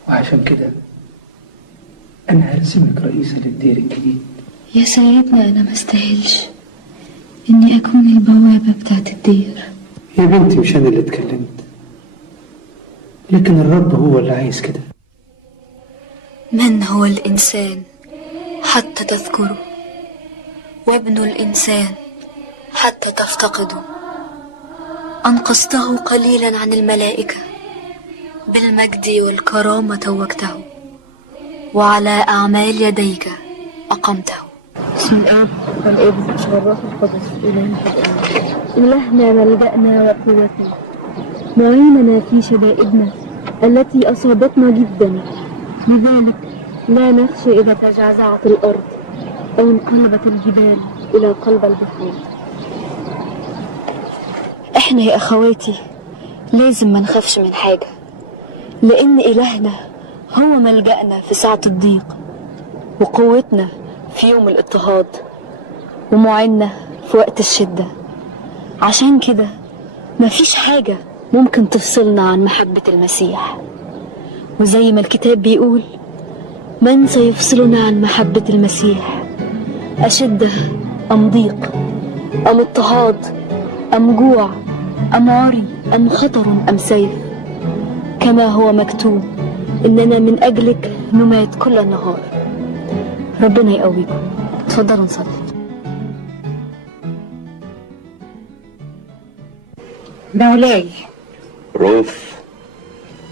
وعشان كده أنا هرسمك رئيسة للدير الجديد. يا سيدنا أنا ما استاهلش إني أكون البوابة بتاعت الدير. يا بنتي مش أنا اللي اتكلمت، لكن الرب هو اللي عايز كده. من هو الإنسان حتى تذكره، وابن الإنسان حتى تفتقده. أنقذته قليلا عن الملائكة، بالمجد والكرامة توجته، وعلى أعمال يديك أقمته. بسم الآب والابن والروح القدس إله إلهنا ملجأنا وقوتنا، معيننا في شدائدنا التي أصابتنا جدا، لذلك لا نخشى إذا تزعزعت الأرض أو انقلبت الجبال إلى قلب البحور. إحنا يا أخواتي لازم ما نخافش من حاجة، لأن إلهنا هو ملجأنا في ساعة الضيق، وقوتنا في يوم الاضطهاد، ومعيننا في وقت الشدة. عشان كده مفيش حاجة ممكن تفصلنا عن محبة المسيح. وزي ما الكتاب بيقول: من سيفصلنا عن محبة المسيح؟ أشدة أم ضيق أم اضطهاد أم جوع أم عري أم خطر أم سيف؟ كما هو مكتوب: إننا من أجلك نمات كل النهار. ربنا يقويكم. اتفضلوا نصلي. مولاي. روث،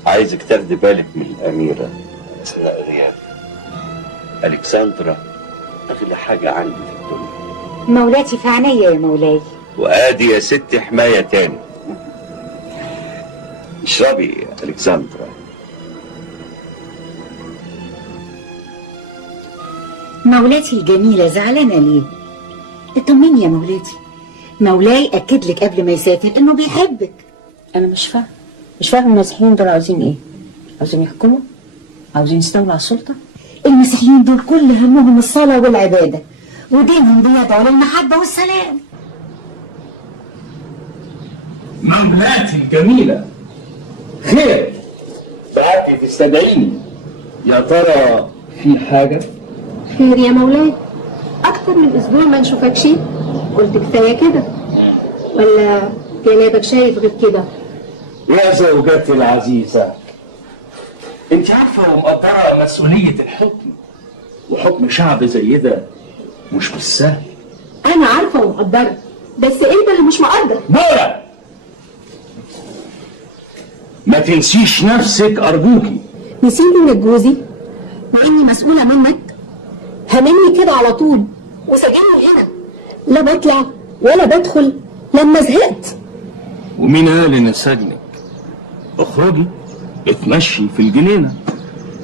عايزك تاخدي بالك من الأميرة أثناء غيابي. ألكسندرا أغلى حاجة عندي في الدنيا. مولاتي في عينيا يا مولاي. وادي يا ست حماية تاني. اشربي يا الكسندرا. مولاتي الجميلة زعلانة ليه؟ اطمني يا مولاتي، مولاي أكد لك قبل ما يسافر إنه بيحبك. أنا مش فاهم المسيحيين دول عاوزين إيه؟ عاوزين يحكموا؟ عاوزين يستولوا على السلطة؟ المسيحيين دول كل همهم الصلاة والعبادة، ودينهم بيدعوا للمحبة والسلام. مولاتي الجميلة، خير؟ بعتي تستدعيني، يا ترى في حاجة؟ خير يا مولاي، أكتر من أسبوع ما نشوفكش، قلت كفاية كده، ولا جنابك شايف غير كده؟ يا زوجتي العزيزة، انت عارفة ومقدرة مسؤولية الحكم، وحكم شعب زي ده مش بالسهل. أنا عارفة ومقدرة، بس أنت اللي مش مقدر. نورة، ما تنسيش نفسك أرجوكي. نسيت إنك جوزي وإني مسؤولة منك؟ همني كده على طول وسجنني هنا، لا بطلع ولا بدخل لما زهقت. ومين قال إن سجنك؟ اخرجي اتمشي في الجنينة،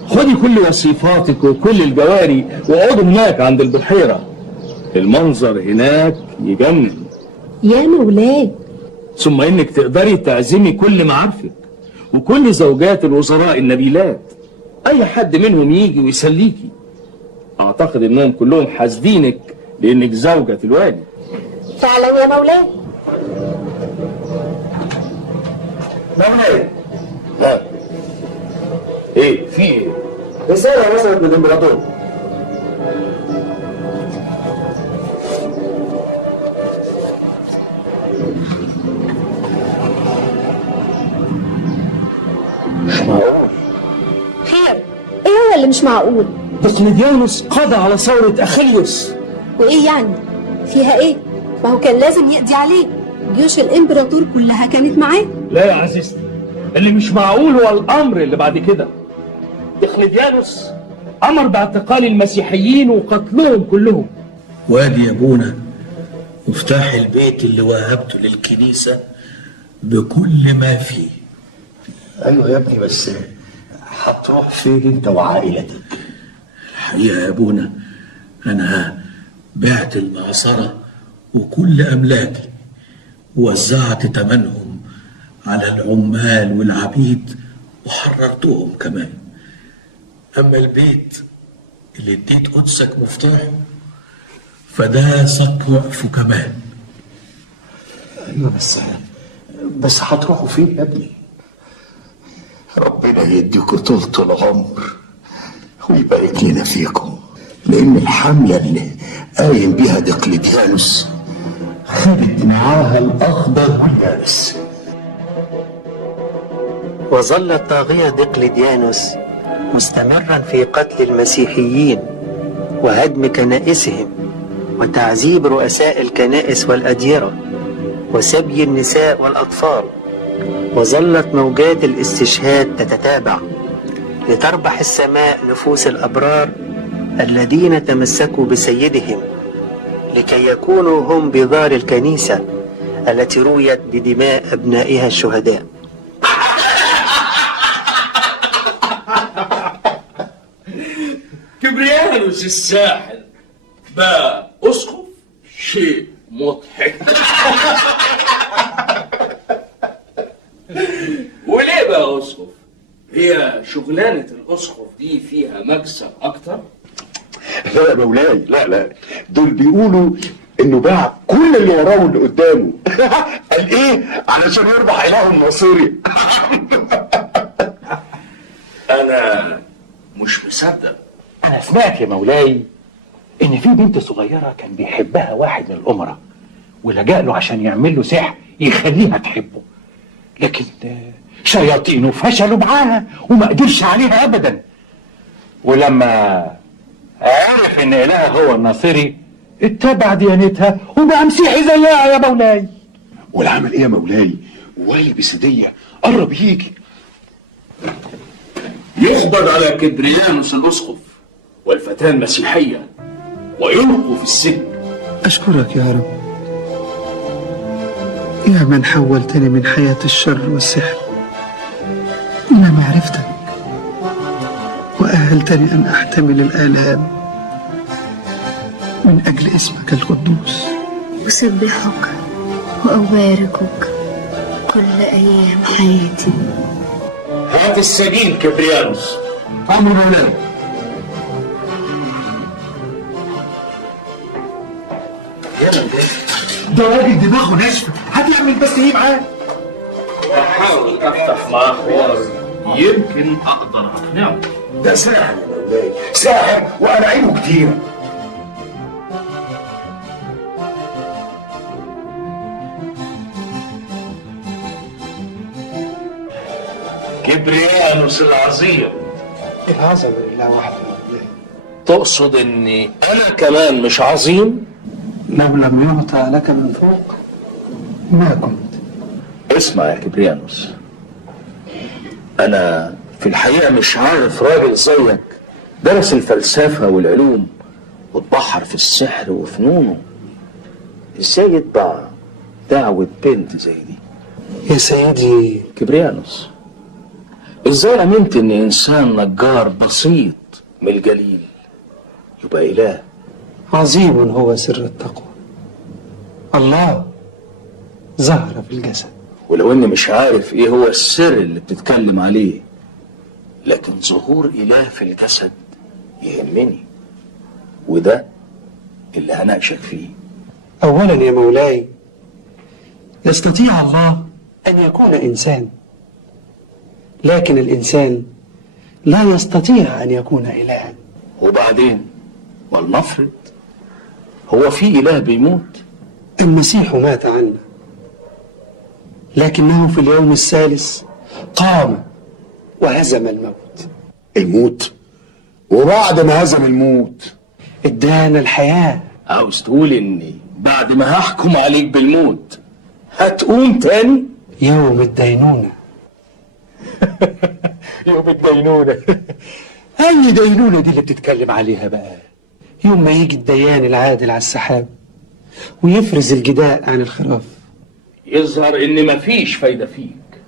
خدي كل وصيفاتك وكل الجواري واقعدوا هناك عند البحيرة، المنظر هناك يجنن. يا مولاي، ثم انك تقدري تعزمي كل معارفك وكل زوجات الوزراء النبيلات، اي حد منهم يجي ويسليكي. اعتقد انهم كلهم حاسدينك لانك زوجة الوالي. فعلا يا مولاي. مولاي، ها ايه في ايه؟ رسالة وصلت من الامبراطور. مش معقول. خير، ايه هو اللي مش معقول؟ دقلديانوس قضى على ثورة أخيليوس. وايه يعني؟ فيها ايه؟ ما هو كان لازم يقضي عليه، جيوش الامبراطور كلها كانت معاه. لا يا عزيزتي، اللي مش معقول هو الأمر اللي بعد كده. دقلديانوس أمر باعتقال المسيحيين وقتلهم كلهم. وادي يا ابونا مفتاح البيت اللي وهبته للكنيسة بكل ما فيه. ايوه يا ابني، بس هتروح فين انت وعائلتك؟ الحقيقة يا ابونا انا بعت المعصرة وكل املاكي ووزعت تمنهم على العمال والعبيد وحررتهم كمان. اما البيت اللي اديت قدسك مفتاحه فده صك وقفه كمان. ايوه بس هتروحوا فين يا ابني؟ ربنا يديكوا طولة العمر ويبارك لنا فيكم، لان الحملة اللي قايم بيها دقلديانوس خدت معاها الاخضر واليابس. وظل الطاغية دقلديانوس مستمرا في قتل المسيحيين وهدم كنائسهم وتعذيب رؤساء الكنائس والأديرة وسبي النساء والأطفال. وظلت موجات الاستشهاد تتتابع لتربح السماء نفوس الأبرار الذين تمسكوا بسيدهم لكي يكونوا هم بذار الكنيسة التي رويت بدماء أبنائها الشهداء. كبريانوس الساحر بقى أسقف، شيء مضحك. وليه بقى أسقف؟ هي شغلانة الأسقف دي فيها مكسب أكتر؟ لا يا مولاي، لا دول بيقولوا انه باع كل اللي وراه واللي قدامه. قال ايه؟ علشان يربح اله الناصري. أنا مش مصدق. أنا سمعت يا مولاي إن في بنت صغيرة كان بيحبها واحد من الأمراء ولجأ له عشان يعمل له سحر يخليها تحبه، لكن شياطينه فشلوا معاها وما قدرش عليها أبدا. ولما عرف إن إلهها هو الناصري اتبع ديانتها وبقى مسيحي زيها يا مولاي. والعمل إيه يا مولاي؟ والي بسيدية قرب يجي. يقبض على كبريانوس الأسقف والفتاة المسيحية ويلقوا في السجن. أشكرك يا رب، يا من حولتني من حياة الشر والسحر إلى معرفتك، وأهلتني أن أحتمل الآلام من أجل اسمك القدوس. أسبحك وأباركك كل أيام حياتي. هات السبيل كبريانوس. أمر مولاي. ده راجل دماغه ناشفه، هتعمل بس ايه معاه؟ بحاول افتح معاه حوار يمكن اقدر اقنعه. ده ساحر يا مولاي، ساحر وألاعيبه كتير. كبريانوس العظيم. العظمة لله وحده يا مولاي. تقصد اني انا كمان مش عظيم؟ لو لم يعطى لك من فوق ما كنت. اسمع يا كبريانوس، انا في الحقيقة مش عارف راجل زيك درس الفلسفة والعلوم واتبحر في السحر وفنونه ازاي يتبع دعوة بنت زي دي. يا سيدي كبريانوس، ازاي امنت ان انسان نجار بسيط من الجليل يبقى اله؟ عظيم هو سر التقوى، الله ظهر في الجسد. ولو اني مش عارف ايه هو السر اللي بتتكلم عليه، لكن ظهور اله في الجسد يهمني، وده اللي هناقشك فيه. أولا يا مولاي، يستطيع الله أن يكون إنسان، لكن الإنسان لا يستطيع أن يكون إلها. وبعدين ولنفرض هو في إله بيموت. المسيح مات عنا، لكنه في اليوم الثالث قام وهزم الموت. الموت؟ وبعد ما هزم الموت ادانا الحياة. عاوز تقول إني بعد ما هحكم عليك بالموت هتقوم تاني؟ يوم الدينونة. يوم الدينونة. أي دينونة دي اللي بتتكلم عليها بقى؟ يوم ما يجي الديان العادل على السحاب ويفرز الجداء عن الخراف. يظهر إن مفيش فايدة فيك.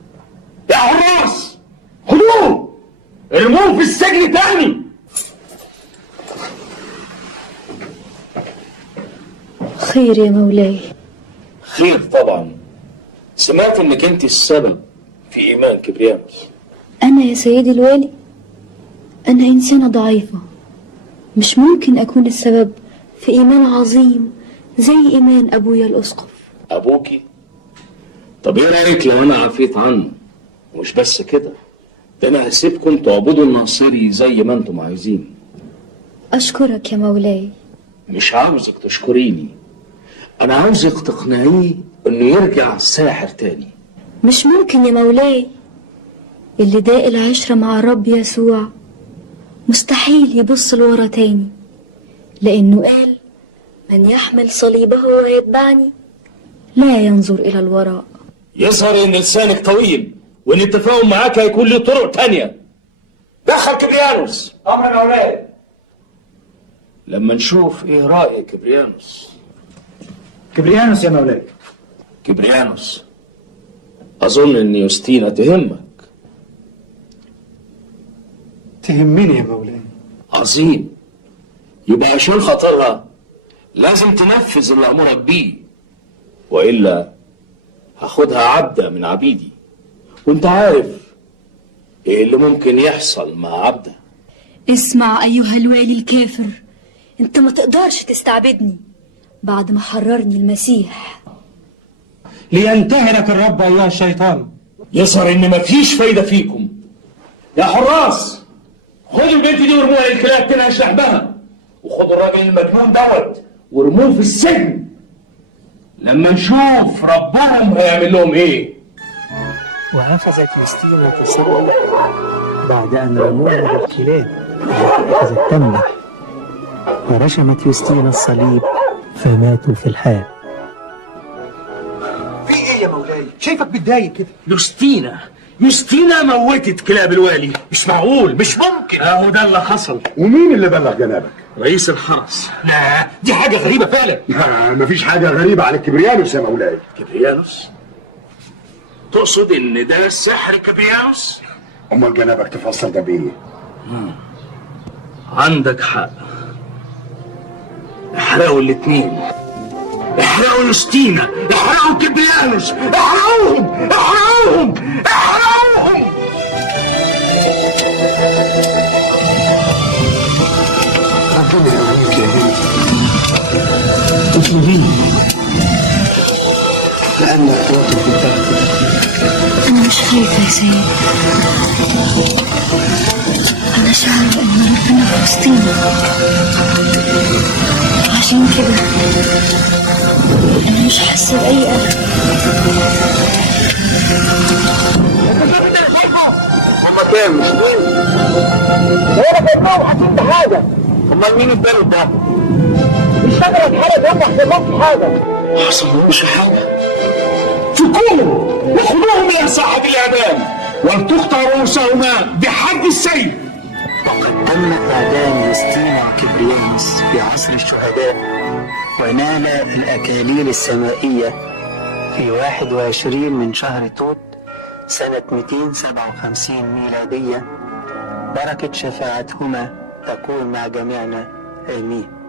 يا حراس خدوه ارموه في السجن تاني. خير يا مولاي. خير طبعا. سمعت انك انت السبب في ايمان كبريانوس. أنا يا سيدي الوالي، أنا إنسانة ضعيفة، مش ممكن أكون السبب في إيمان عظيم زي إيمان أبويا الأسقف. أبوكي؟ طب إيه رأيك لو أنا عفيت عنه؟ ومش بس كده، ده أنا هسيبكم تعبدوا الناصري زي ما أنتم عايزين. أشكرك يا مولاي. مش عاوزك تشكريني، أنا عاوزك تقنعيه إنه يرجع ساحر تاني. مش ممكن يا مولاي، اللي داق العشرة مع الرب يسوع مستحيل يبص لورا تاني، لأنه قال: من يحمل صليبه ويتبعني لا ينظر إلى الوراء. يظهر إن لسانك طويل وإن التفاهم معاك هيكون له طرق تانية. دخل كبريانوس. أمر مولاي. لما نشوف إيه رأيك كبريانوس. كبريانوس يا مولاي. كبريانوس، أظن إن يوستينا تهمك. تهمني يا مولاي. عظيم. يبقى عشان خاطرها لازم تنفذ اللي أمرك بيه، وإلا هاخدها عبدة من عبيدي، وانت عارف ايه اللي ممكن يحصل مع عبدة. اسمع أيها الوالي الكافر، انت ما تقدرش تستعبدني بعد ما حررني المسيح. لينتهرك الرب أيها الشيطان. يظهر إن مفيش فايدة فيكم. يا حراس، خدوا البنت دي وارموها للكلاب تنهش لحمها، وخدوا الراجل المجنون دوت وارموه في السجن لما نشوف ربهم هيعمل لهم ايه. وأخذت يوستينا تصرخ بعد أن رموها بالكلاب التي أخذت تملح، ورشمت يوستينا الصليب فماتوا في الحال. في ايه يا مولاي؟ شايفك متضايق كده. يوستينا موتت كلاب الوالي. مش معقول، مش ممكن. اهو ده اللي حصل. ومين اللي بلغ جنابك؟ رئيس الحرس. لا، دي حاجة غريبة فعلا. مفيش حاجة غريبة على كبريانوس يا مولاي. كبريانوس؟ تقصد ان ده السحر كبريانوس؟ امال جنابك تفسر ده بايه؟ عندك حق. احرقوا الاتنين، احرقوا يوستينا، احرقوا كبريانوس، احرقوهم احرقوهم احرقوهم. ربنا يقويك يا بنتي. اطلبيني لأنك واقف قدامك. أنا مش خايفة يا سيد، أنا شاعرة إن ربنا في وسطينا، عشان كده أنا مش حاسة بأي قلق. هما كام مش مين؟ ده انا كانهم حاسين بحاجه. امال مين اداله ده؟ الشجره اتحرقت وما حصلهمش حاجه. ما حصلهمش حاجه. فكوهم وخذوهم الى ساحه الاعدام ولتقطع رؤوسهما بحد السيف. وقد تم إعدام يوستينا وكبريانوس في عصر الشهداء، ونال الأكاليل السمائية في 21 من شهر توت سنة 257 ميلادية. بركة شفاعتهما تكون مع جميعنا آمين.